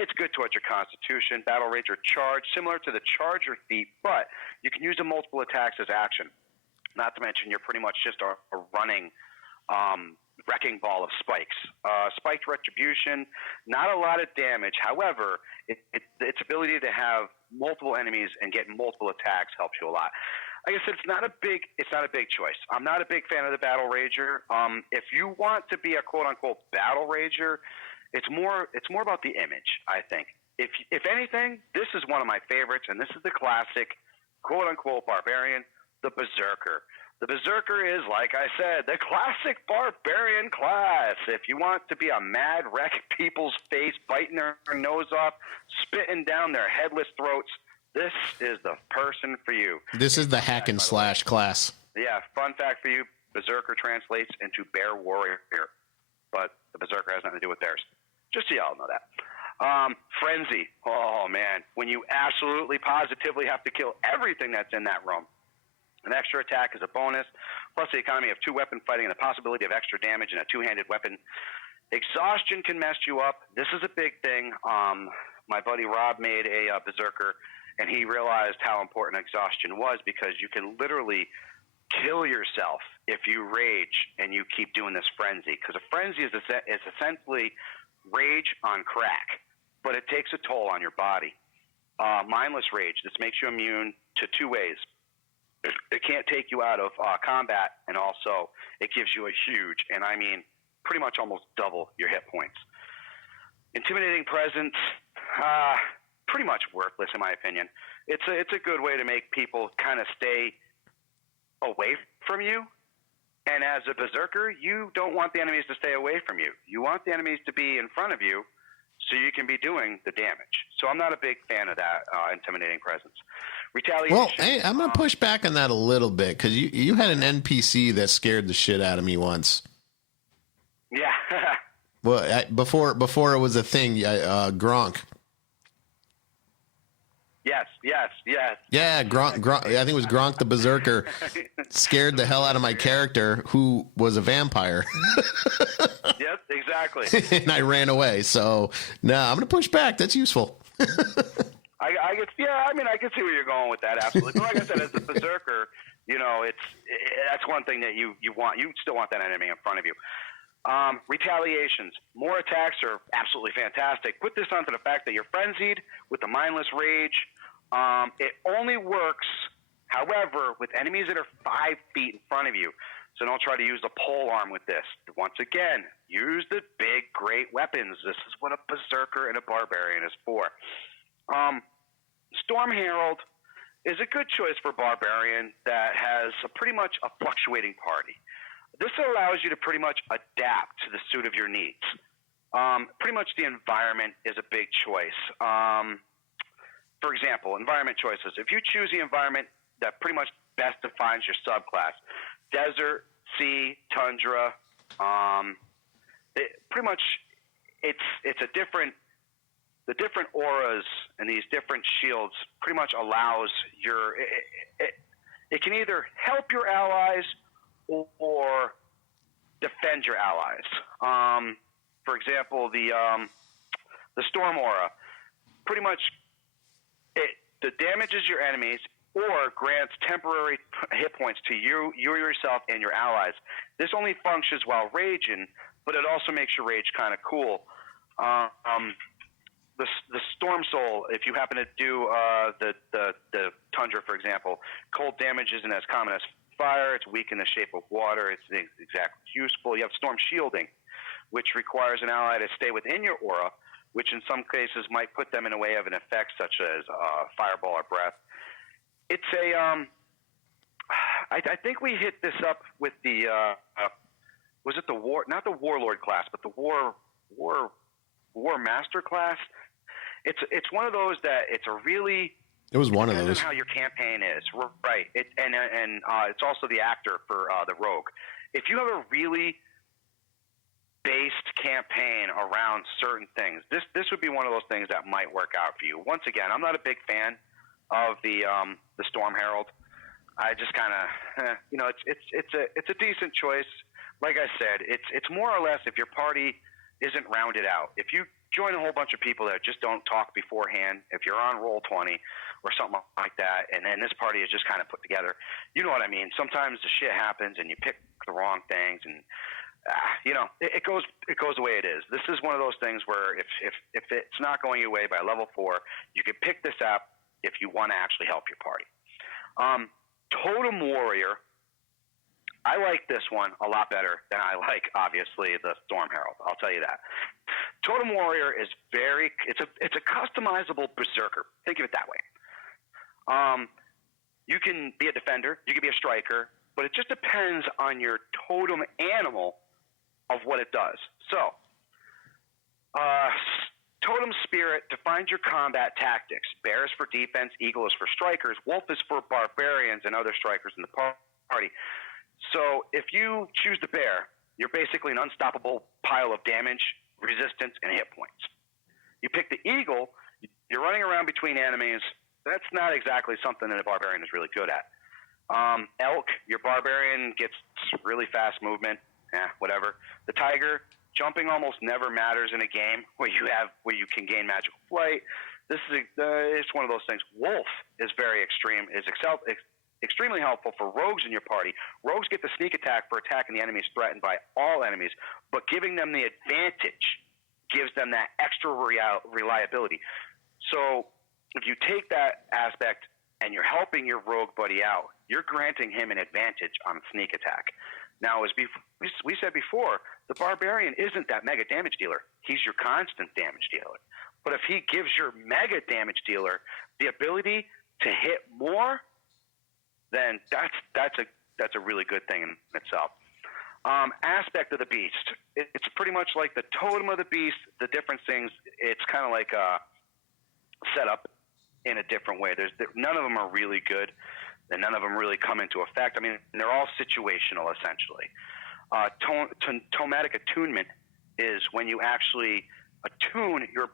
it's good towards your constitution. Battle Rage or Charge, similar to the Charger feat, but you can use the multiple attacks as action. Not to mention you're pretty much just a running wrecking ball of spikes. Spiked Retribution, not a lot of damage. However, its ability to have multiple enemies and get multiple attacks helps you a lot. Like I said, it's not a big choice. I'm not a big fan of the Battle Rager. If you want to be a quote unquote Battle Rager, it's more about the image, I think. If anything, this is one of my favorites, and this is the classic quote unquote Barbarian, the Berserker. The Berserker is, like I said, the classic barbarian class. If you want to be a mad wreck people's face, biting their nose off, spitting down their headless throats, this is the person for you. This is the hack and slash class. Yeah, fun fact for you, Berserker translates into bear warrior, but the Berserker has nothing to do with bears. Just so y'all know that. Frenzy. Oh, man. When you absolutely positively have to kill everything that's in that room. An extra attack is a bonus, plus the economy of two-weapon fighting and the possibility of extra damage in a two-handed weapon. Exhaustion can mess you up. This is a big thing. My buddy Rob made a Berserker, and he realized how important exhaustion was because you can literally kill yourself if you rage and you keep doing this frenzy. Because a frenzy is essentially rage on crack, but it takes a toll on your body. Mindless rage. This makes you immune to two ways. It can't take you out of combat, and also it gives you a huge, and I mean pretty much almost double your hit points. Intimidating Presence, pretty much worthless in my opinion. It's a good way to make people kind of stay away from you. And as a Berserker, you don't want the enemies to stay away from you. You want the enemies to be in front of you so you can be doing the damage. So I'm not a big fan of that Intimidating Presence. Retaliation. Well, hey, I'm going to push back on that a little bit because you had an NPC that scared the shit out of me once. Yeah. Well, before it was a thing, Gronk. Yes. Yeah, Gronk. I think it was Gronk the Berserker scared the hell out of my character, who was a vampire. Yep, exactly. And I ran away. So, no, I'm going to push back. That's useful. I can see where you're going with that, absolutely. But like I said, as a Berserker, that's one thing that you want. You still want that enemy in front of you. Retaliations. More attacks are absolutely fantastic. Put this onto the fact that you're frenzied with the mindless rage. It only works, however, with enemies that are 5 feet in front of you. So don't try to use the pole arm with this. Once again, use the big, great weapons. This is what a Berserker and a Barbarian is for. Storm Herald is a good choice for Barbarian that has pretty much a fluctuating party. This allows you to pretty much adapt to the suit of your needs. Pretty much the environment is a big choice. For example, environment choices. If you choose the environment that pretty much best defines your subclass, desert, sea, tundra, pretty much it's a different. The different auras and these different shields pretty much allows it can either help your allies or defend your allies. For example, the Storm Aura, pretty much it damages your enemies or grants temporary hit points to you yourself and your allies. This only functions while raging, but it also makes your rage kind of cool. The Storm Soul, if you happen to do the Tundra, for example, cold damage isn't as common as fire. It's weak in the shape of water. It's exactly useful. You have Storm Shielding, which requires an ally to stay within your aura, which in some cases might put them in a way of an effect such as fireball or breath. It's I think we hit this up with the was it the war, not the warlord class, but the war master class. It's one of those that it's a really, it was one of depends those. on how your campaign is, right? And it's also the actor for the rogue. If you have a really based campaign around certain things, this would be one of those things that might work out for you. Once again, I'm not a big fan of the Storm Herald. I just kind of, it's a decent choice. Like I said, it's more or less if your party isn't rounded out. If you join a whole bunch of people that just don't talk beforehand, if you're on Roll20 or something like that, and then this party is just kind of put together, you know what I mean? Sometimes the shit happens and you pick the wrong things, and it goes the way it is. This is one of those things where if it's not going your way by level 4, you can pick this up if you want to actually help your party. Totem Warrior, I like this one a lot better than I like, obviously, the Storm Herald. I'll tell you that. Totem Warrior is it's a customizable Berserker. Think of it that way. You can be a defender, you can be a striker, but it just depends on your totem animal of what it does. So, Totem Spirit defines your combat tactics. Bear is for defense, Eagle is for strikers, Wolf is for barbarians and other strikers in the party. So if you choose the bear, you're basically an unstoppable pile of damage, resistance, and hit points. You pick the eagle, you're running around between enemies. That's not exactly something that a barbarian is really good at. Elk, your barbarian gets really fast movement. Whatever. The tiger, jumping almost never matters in a game where you can gain magical flight. This is it's one of those things. Wolf is very extreme. Extremely helpful for rogues in your party. Rogues get the sneak attack for attacking the enemies threatened by all enemies, but giving them the advantage gives them that extra reliability. So if you take that aspect and you're helping your rogue buddy out, you're granting him an advantage on sneak attack. Now, as we said before, the barbarian isn't that mega damage dealer. He's your constant damage dealer. But if he gives your mega damage dealer the ability to hit more, then that's a really good thing in itself. Aspect of the beast. It's pretty much like the totem of the beast. The different things, it's kind of like set up in a different way. None of them are really good, and none of them really come into effect. I mean, they're all situational, essentially. Tomatic attunement is when you actually attune your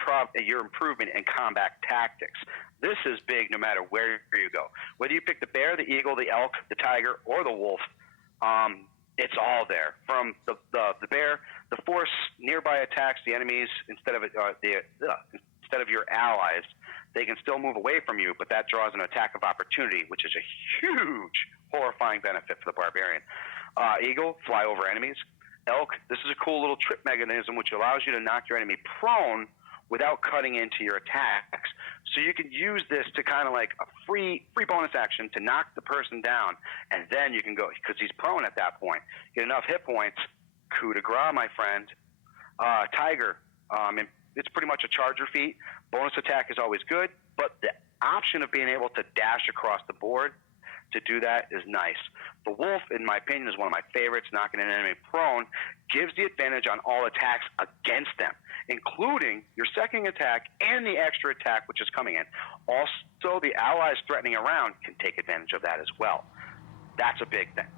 improvement in combat tactics. This is big no matter where you go. Whether you pick the bear, the eagle, the elk, the tiger, or the wolf, it's all there. From the bear, the force nearby attacks the enemies instead of your allies. They can still move away from you, but that draws an attack of opportunity, which is a huge, horrifying benefit for the barbarian. Eagle, fly over enemies. Elk, this is a cool little trip mechanism which allows you to knock your enemy prone without cutting into your attacks. So you can use this to kind of like a free bonus action to knock the person down, and then you can go, because he's prone at that point, get enough hit points, coup de grace, my friend. Tiger, it's pretty much a charger feat. Bonus attack is always good, but the option of being able to dash across the board to do that is nice. The wolf, in my opinion, is one of my favorites. Knocking an enemy prone gives the advantage on all attacks against them, including your second attack and the extra attack which is coming in. Also, the allies threatening around can take advantage of that as well. That's a big thing.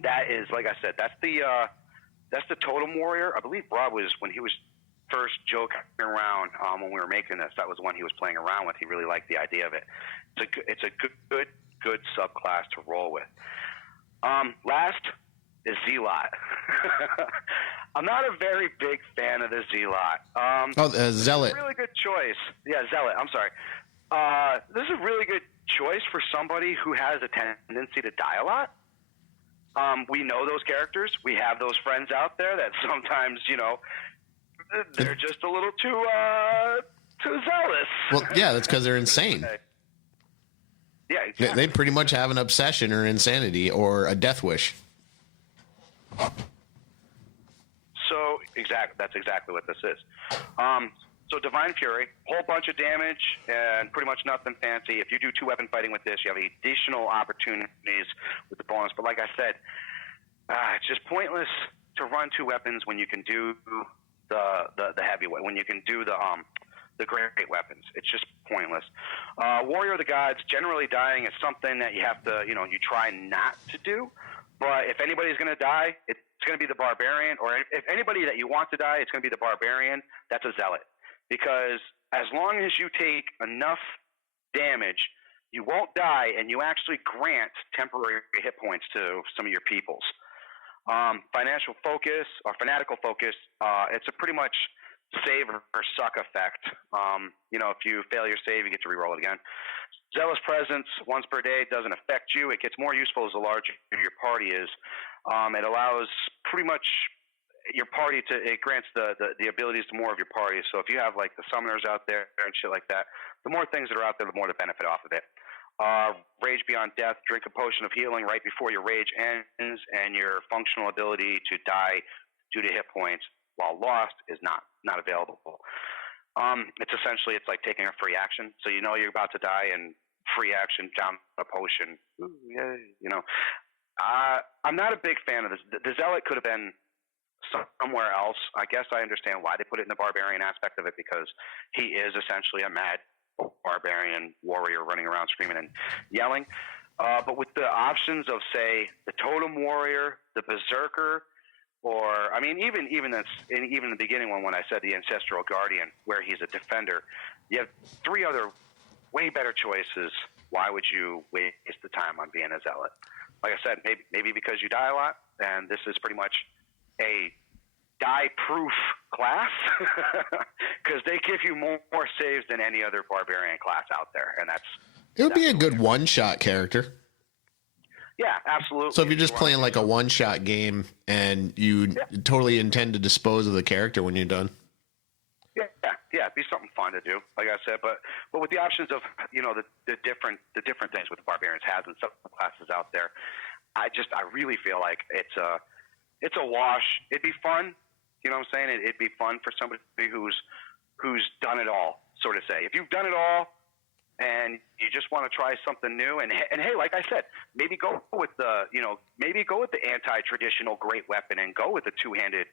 That is, like I said, that's the Totem Warrior. I believe Rob was, when he was first joking around when we were making this, that was the one he was playing around with. He really liked the idea of it. It's a good subclass to roll with. Last is Zealot. I'm not a very big fan of the Zealot. Zealot. Really good choice. Yeah, Zealot. I'm sorry. This is a really good choice for somebody who has a tendency to die a lot. We know those characters. We have those friends out there that sometimes, they're just a little too zealous. Well, yeah, that's because they're insane. Yeah, exactly. They pretty much have an obsession or insanity or a death wish. So that's exactly what this is. So Divine Fury, whole bunch of damage and pretty much nothing fancy. If you do 2-weapon fighting with this, you have additional opportunities with the bonus. But like I said, it's just pointless to run 2 weapons when you can do the heavy weapon, when you can do the great weapons. It's just pointless. Warrior of the Gods, generally dying is something that you have to, you try not to do. But if anybody's going to die, it's going to be the Barbarian. Or if anybody that you want to die, it's going to be the Barbarian. That's a Zealot. Because as long as you take enough damage, you won't die, and you actually grant temporary hit points to some of your peoples. Financial focus or fanatical focus, it's a pretty much save or suck effect. If you fail your save, you get to reroll it again. Zealous Presence, once per day, doesn't affect you. It gets more useful as the larger your party is. It allows pretty much your party it grants the abilities to more of your party. So if you have like the summoners out there and shit like that, the more things that are out there, the more the benefit off of it. Rage Beyond Death, drink a potion of healing right before your rage ends, and your functional ability to die due to hit points while lost is not available. It's like taking a free action. So you're about to die, and free action, down a potion. Ooh, yeah, I'm not a big fan of this. The Zealot could have been somewhere else. I guess I understand why they put it in the Barbarian aspect of it, because he is essentially a mad Barbarian warrior running around screaming and yelling. But with the options of, say, the Totem Warrior, the Berserker, or even the beginning one when I said the Ancestral Guardian, where he's a defender, you have 3 other way better choices. Why would you waste the time on being a Zealot? Like I said, maybe because you die a lot, and this is pretty much a die-proof class, because they give you more saves than any other Barbarian class out there, and it would be a good one-shot character. Yeah, absolutely. So if you're just playing like a one-shot game and you totally intend to dispose of the character when you're done. Yeah, it'd be something fun to do, like I said. But with the options of the different things with the Barbarians has and some classes out there, I really feel like it's a wash. It'd be fun, you know what I'm saying? It'd be fun for somebody who's done it all, sort of say. If you've done it all and you just want to try something new, and hey, like I said, maybe go with the anti-traditional great weapon and go with the 2-handed,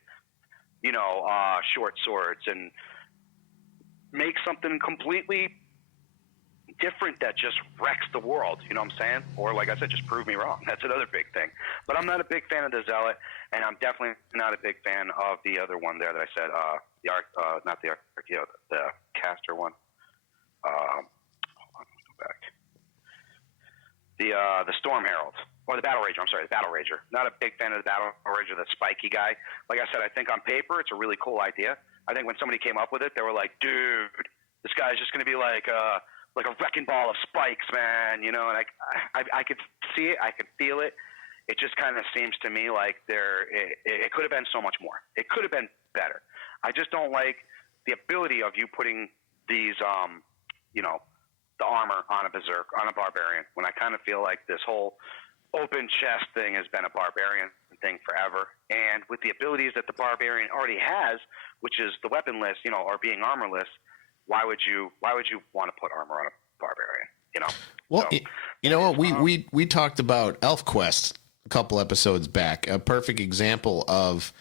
short swords, and make something completely different that just wrecks the world, you know what I'm saying? Or like I said, just prove me wrong. That's another big thing. But I'm not a big fan of the Zealot, and I'm definitely not a big fan of the other one there that I said, the caster one. Hold on, let me go back. The Storm Herald, or the Battle Rager. I'm sorry, the Battle Rager. Not a big fan of the Battle Rager, the spiky guy. Like I said, I think on paper it's a really cool idea. I think when somebody came up with it, they were like, dude, this guy's just going to be like a wrecking ball of spikes, man, and I could see it, I could feel it. It just kind of seems to me like it could have been so much more. It could have been better. I just don't like the ability of you putting these, the armor on a Berserker, on a Barbarian, when I kind of feel like this whole open chest thing has been a Barbarian thing forever. And with the abilities that the Barbarian already has, which is the weaponless, or being armorless, why would you want to put armor on a Barbarian? Well, so, you know what? We talked about ElfQuest a couple episodes back. A perfect example of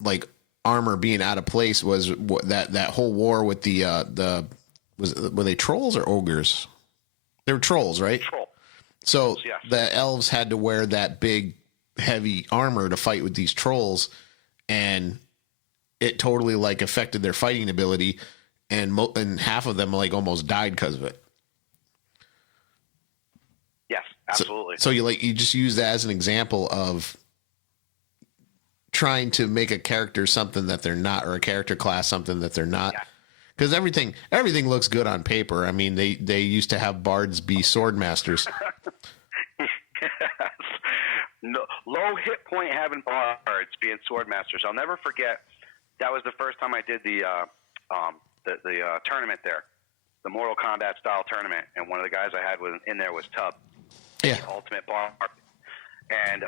like armor being out of place was that whole war with were they trolls or ogres? They were trolls, right? Troll. So yes. The elves had to wear that big, heavy armor to fight with these trolls, and it totally affected their fighting ability. And half of them almost died because of it. Yes, absolutely. So you just use that as an example of trying to make a character something that they're not, or a character class something that they're not. Because everything looks good on paper. I mean, they used to have bards be sword masters. Yes. No, low hit point having bards being sword masters. I'll never forget. That was the first time I did the tournament there, the Mortal Kombat style tournament, and one of the guys I had in there was Tub, the ultimate bar, and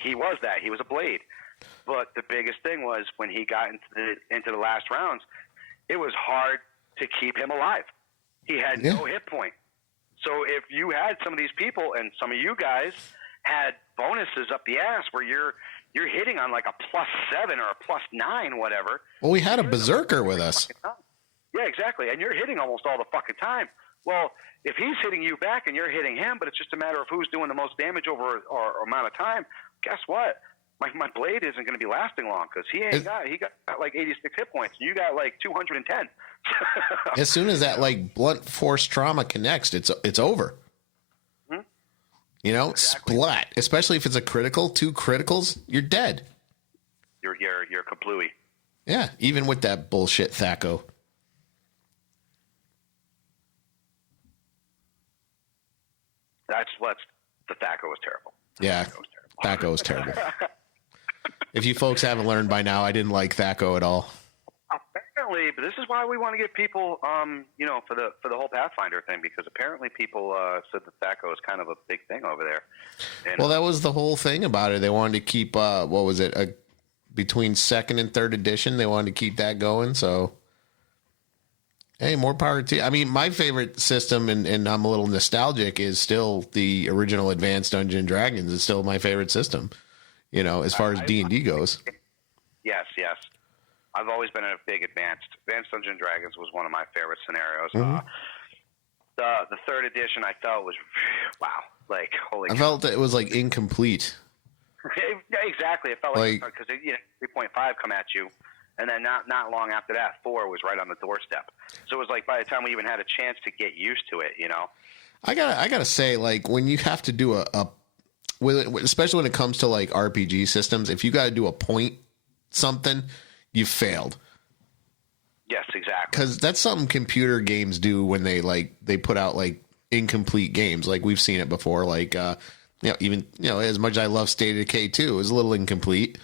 he was a blade. But the biggest thing was when he got into the last rounds, it was hard to keep him alive. He had no hit point. So if you had some of these people, and some of you guys had bonuses up the ass where you're hitting on like a +7 or a +9, whatever. Well, we had a Berserker with us. Yeah, exactly. And you're hitting almost all the fucking time. Well, if he's hitting you back and you're hitting him, but it's just a matter of who's doing the most damage over or amount of time, guess what? My blade isn't going to be lasting long because he got like 86 hit points. And you got like 210. As soon as that like blunt force trauma connects, it's over. Hmm? You know, Exactly. splat. Especially if it's a critical, 2 criticals, you're dead. You're kaplooey. Yeah, even with that bullshit Thaco. The Thaco was terrible. Yeah, Thaco was terrible. If you folks haven't learned by now, I didn't like Thaco at all. Apparently, but this is why we want to get people, for the whole Pathfinder thing, because apparently people said that Thaco is kind of a big thing over there. And, Well, that was the whole thing about it. They wanted to keep between 2nd and 3rd edition. They wanted to keep that going. So, hey, more power to you. I mean, my favorite system, and I'm a little nostalgic, is still the original Advanced Dungeons and Dragons. It's still my favorite system. You know, as far as D&D goes. Yes. I've always been a big Advanced Dungeons and Dragons was one of my favorite scenarios. Mm-hmm. The 3rd edition I felt was wow, like holy. I felt that it was like incomplete. Yeah, exactly. It felt like because 3.5 come at you, and then not long after that, 4 was right on the doorstep. So it was like by the time we even had a chance to get used to it, you know. I gotta say, like when you have to do especially when it comes to like RPG systems, if you got to do a point something, you failed. Yes, exactly. Because that's something computer games do when they put out like incomplete games. Like we've seen it before. Like as much as I love State of Decay 2, it was a little incomplete.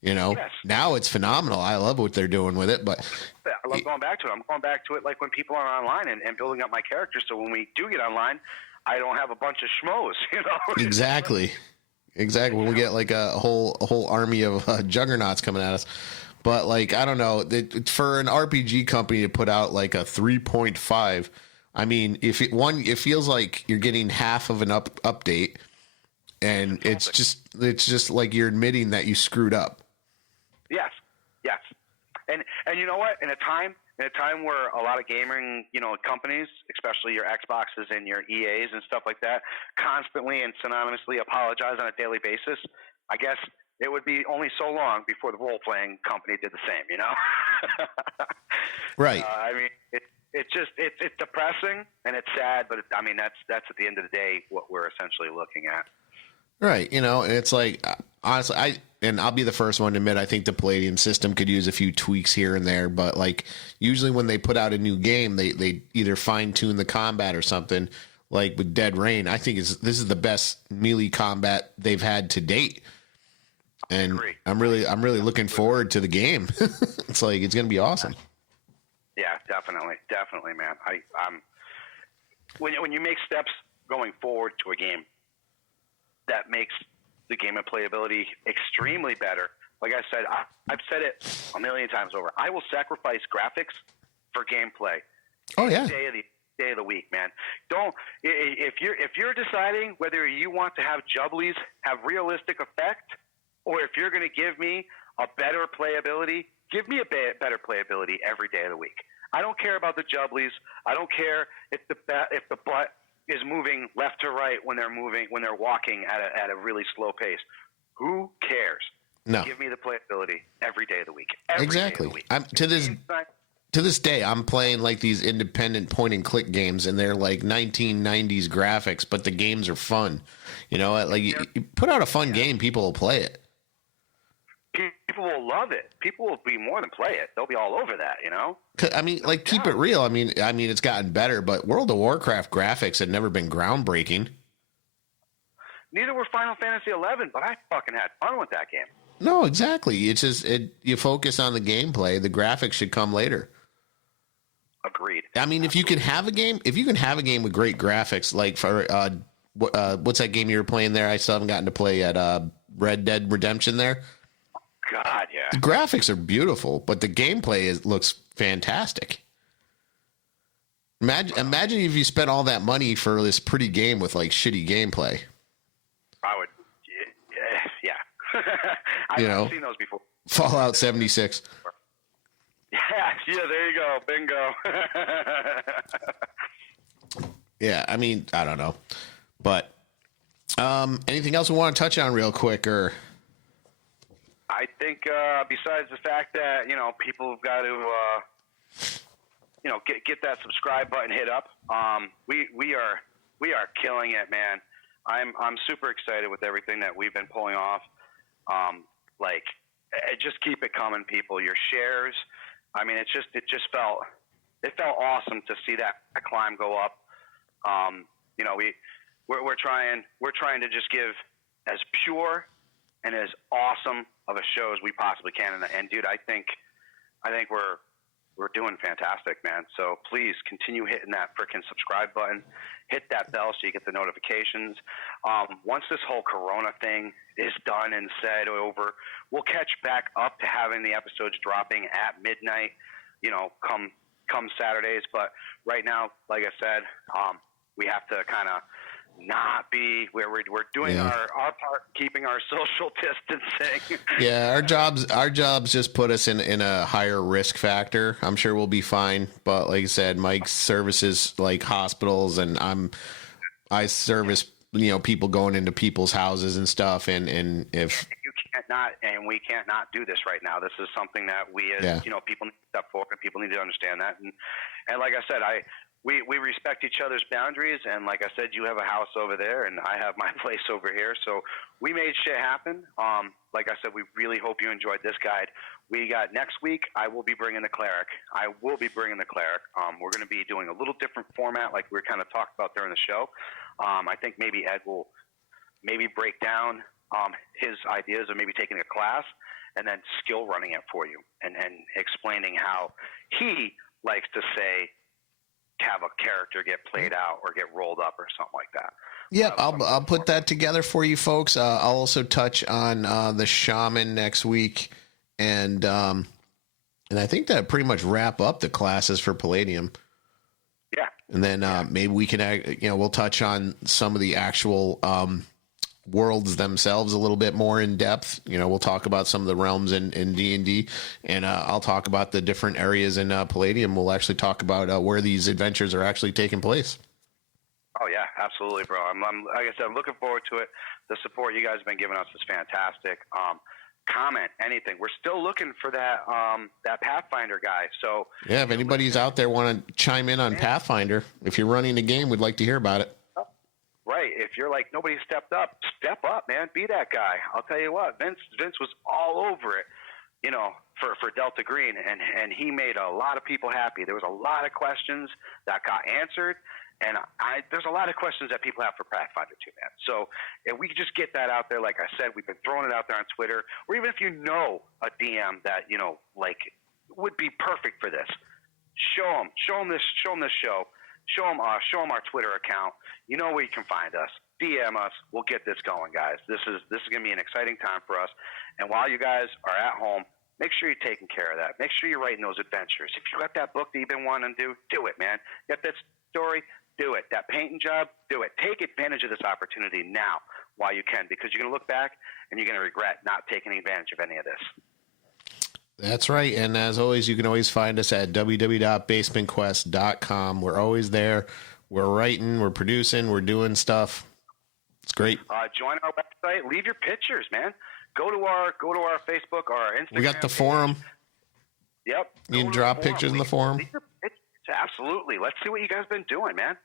You know, Yes. Now it's phenomenal. I love what they're doing with it. But I love going back to it. I'm going back to it like when people are online and building up my characters. So when we do get online, I don't have a bunch of schmoes. You know. Exactly. When we get like a whole army of juggernauts coming at us. But like, I don't know, for an RPG company to put out like a 3.5, I mean, it feels like you're getting half of an update, and it's just like you're admitting that you screwed up. Yes. And you know what? In a time where a lot of gaming, companies, especially your Xboxes and your EAs and stuff like that, constantly and synonymously apologize on a daily basis, I guess it would be only so long before the role-playing company did the same, you know? Right. I mean, it's depressing and it's sad, but that's at the end of the day what we're essentially looking at. Right. And it's like, honestly, I'll be the first one to admit, I think the Palladium system could use a few tweaks here and there, but like usually when they put out a new game, they either fine tune the combat or something. Like with Dead Rain, I think this is the best melee combat they've had to date. And I'm really looking forward to the game. It's like, it's going to be awesome. Yeah, definitely, man. I'm when you make steps going forward to a game that makes the game of playability extremely better. Like I said, I've said it a million times over. I will sacrifice graphics for gameplay. Oh yeah. Day of the week, man. If you're deciding whether you want to have jubblies have realistic effect, or if you're going to give me a better playability, give me a better playability every day of the week. I don't care about the jubblies. I don't care if the butt is moving left to right when they're walking at a really slow pace. Who cares? No. Give me the playability every day of the week. Exactly. To this day, I'm playing like these independent point and click games, and they're like 1990s graphics, but the games are fun. Like you put out a fun game, people will play it. People will love it. People will be more than play it. They'll be all over that, I mean, like, keep it real. I mean, it's gotten better, but World of Warcraft graphics had never been groundbreaking. Neither were Final Fantasy 11, but I fucking had fun with that game. No, exactly. It's just you focus on the gameplay. The graphics should come later. Agreed. I mean, if you can have a game with great graphics, like for what's that game you were playing there? I still haven't gotten to play at Red Dead Redemption there. God, yeah. The graphics are beautiful, but the gameplay looks fantastic. Imagine if you spent all that money for this pretty game with like shitty gameplay. I would, yeah. I've never seen those before. Fallout 76. Yeah, there you go. Bingo. Yeah, I mean, I don't know. But anything else we want to touch on real quick? Or I think besides the fact that, people have got to, get that subscribe button hit up. We are killing it, man. I'm super excited with everything that we've been pulling off. Just keep it coming, people. Your shares. I mean, it felt awesome to see that climb go up. We're trying to just give as pure and as awesome of a show as we possibly can. And dude, I think we're doing fantastic, man. So please continue hitting that freaking subscribe button, hit that bell so you get the notifications. Once this whole Corona thing is done and said over, we'll catch back up to having the episodes dropping at midnight, come Saturdays. But right now, like I said, we have to kind of not be where we're doing our part, keeping our social distancing. Yeah, our jobs just put us in a higher risk factor. I'm sure we'll be fine, but like I said, Mike's services like hospitals, and I service people going into people's houses and stuff, and if you can't not, and we can't not do this right now. This is something that we as people need to step forward, and people need to understand that. And like I said, we respect each other's boundaries, and like I said, you have a house over there, and I have my place over here, so we made shit happen. Like I said, we really hope you enjoyed this guide. We got next week, I will be bringing the cleric. We're going to be doing a little different format like we were kind of talked about during the show. I think maybe Ed will maybe break down his ideas of maybe taking a class and then skill running it for you and explaining how he likes to say, have a character get played out or get rolled up or something like that. Yep, I'll put that together for you folks. I'll also touch on the shaman next week, and I think that pretty much wrap up the classes for Palladium. Yeah, and then maybe we can we'll touch on some of the actual worlds themselves a little bit more in depth. We'll talk about some of the realms in D&D, and I'll talk about the different areas in Palladium. We'll actually talk about where these adventures are actually taking place. Oh yeah, absolutely, bro. I'm like I said, I'm looking forward to it. The support you guys have been giving us is fantastic. Comment anything. We're still looking for that Pathfinder guy. So yeah, if anybody's out there want to chime in on Pathfinder, if you're running a game, we'd like to hear about it. Right. If you're like, nobody stepped up, step up, man. Be that guy. I'll tell you what, Vince was all over it, for Delta Green, and he made a lot of people happy. There was a lot of questions that got answered, and there's a lot of questions that people have for Pathfinder too, man. So if we could just get that out there, like I said, we've been throwing it out there on Twitter, or even if you know a DM that, would be perfect for this, show them this show. Show them our Twitter account. You know where you can find us. DM us. We'll get this going, guys. This is going to be an exciting time for us. And while you guys are at home, make sure you're taking care of that. Make sure you're writing those adventures. If you got that book that you've been wanting to do it, man. You got that story, do it. That painting job, do it. Take advantage of this opportunity now while you can, because you're going to look back and you're going to regret not taking advantage of any of this. That's right. And as always, you can always find us at www.basementquest.com. We're always there. We're writing, we're producing, we're doing stuff. It's great. Join our website. Leave your pictures, man. Go to our Facebook or our Instagram. We got the forum. Yep. You can drop pictures in the forum. Absolutely. Let's see what you guys been doing, man.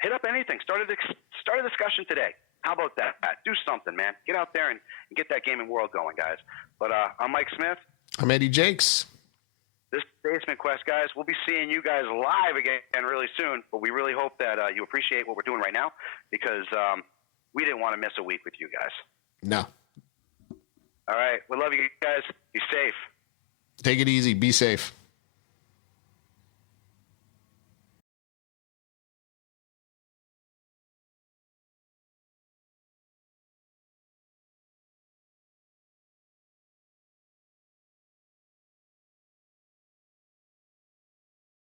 Hit up anything. Start a discussion today. How about that? Do something, man. Get out there and get that gaming world going, guys. But I'm Mike Smith. I'm Eddie Jakes. This Basement Quest, guys. We'll be seeing you guys live again really soon, but we really hope that you appreciate what we're doing right now, because we didn't want to miss a week with you guys. No. All right. We love you guys. Be safe. Take it easy. Be safe.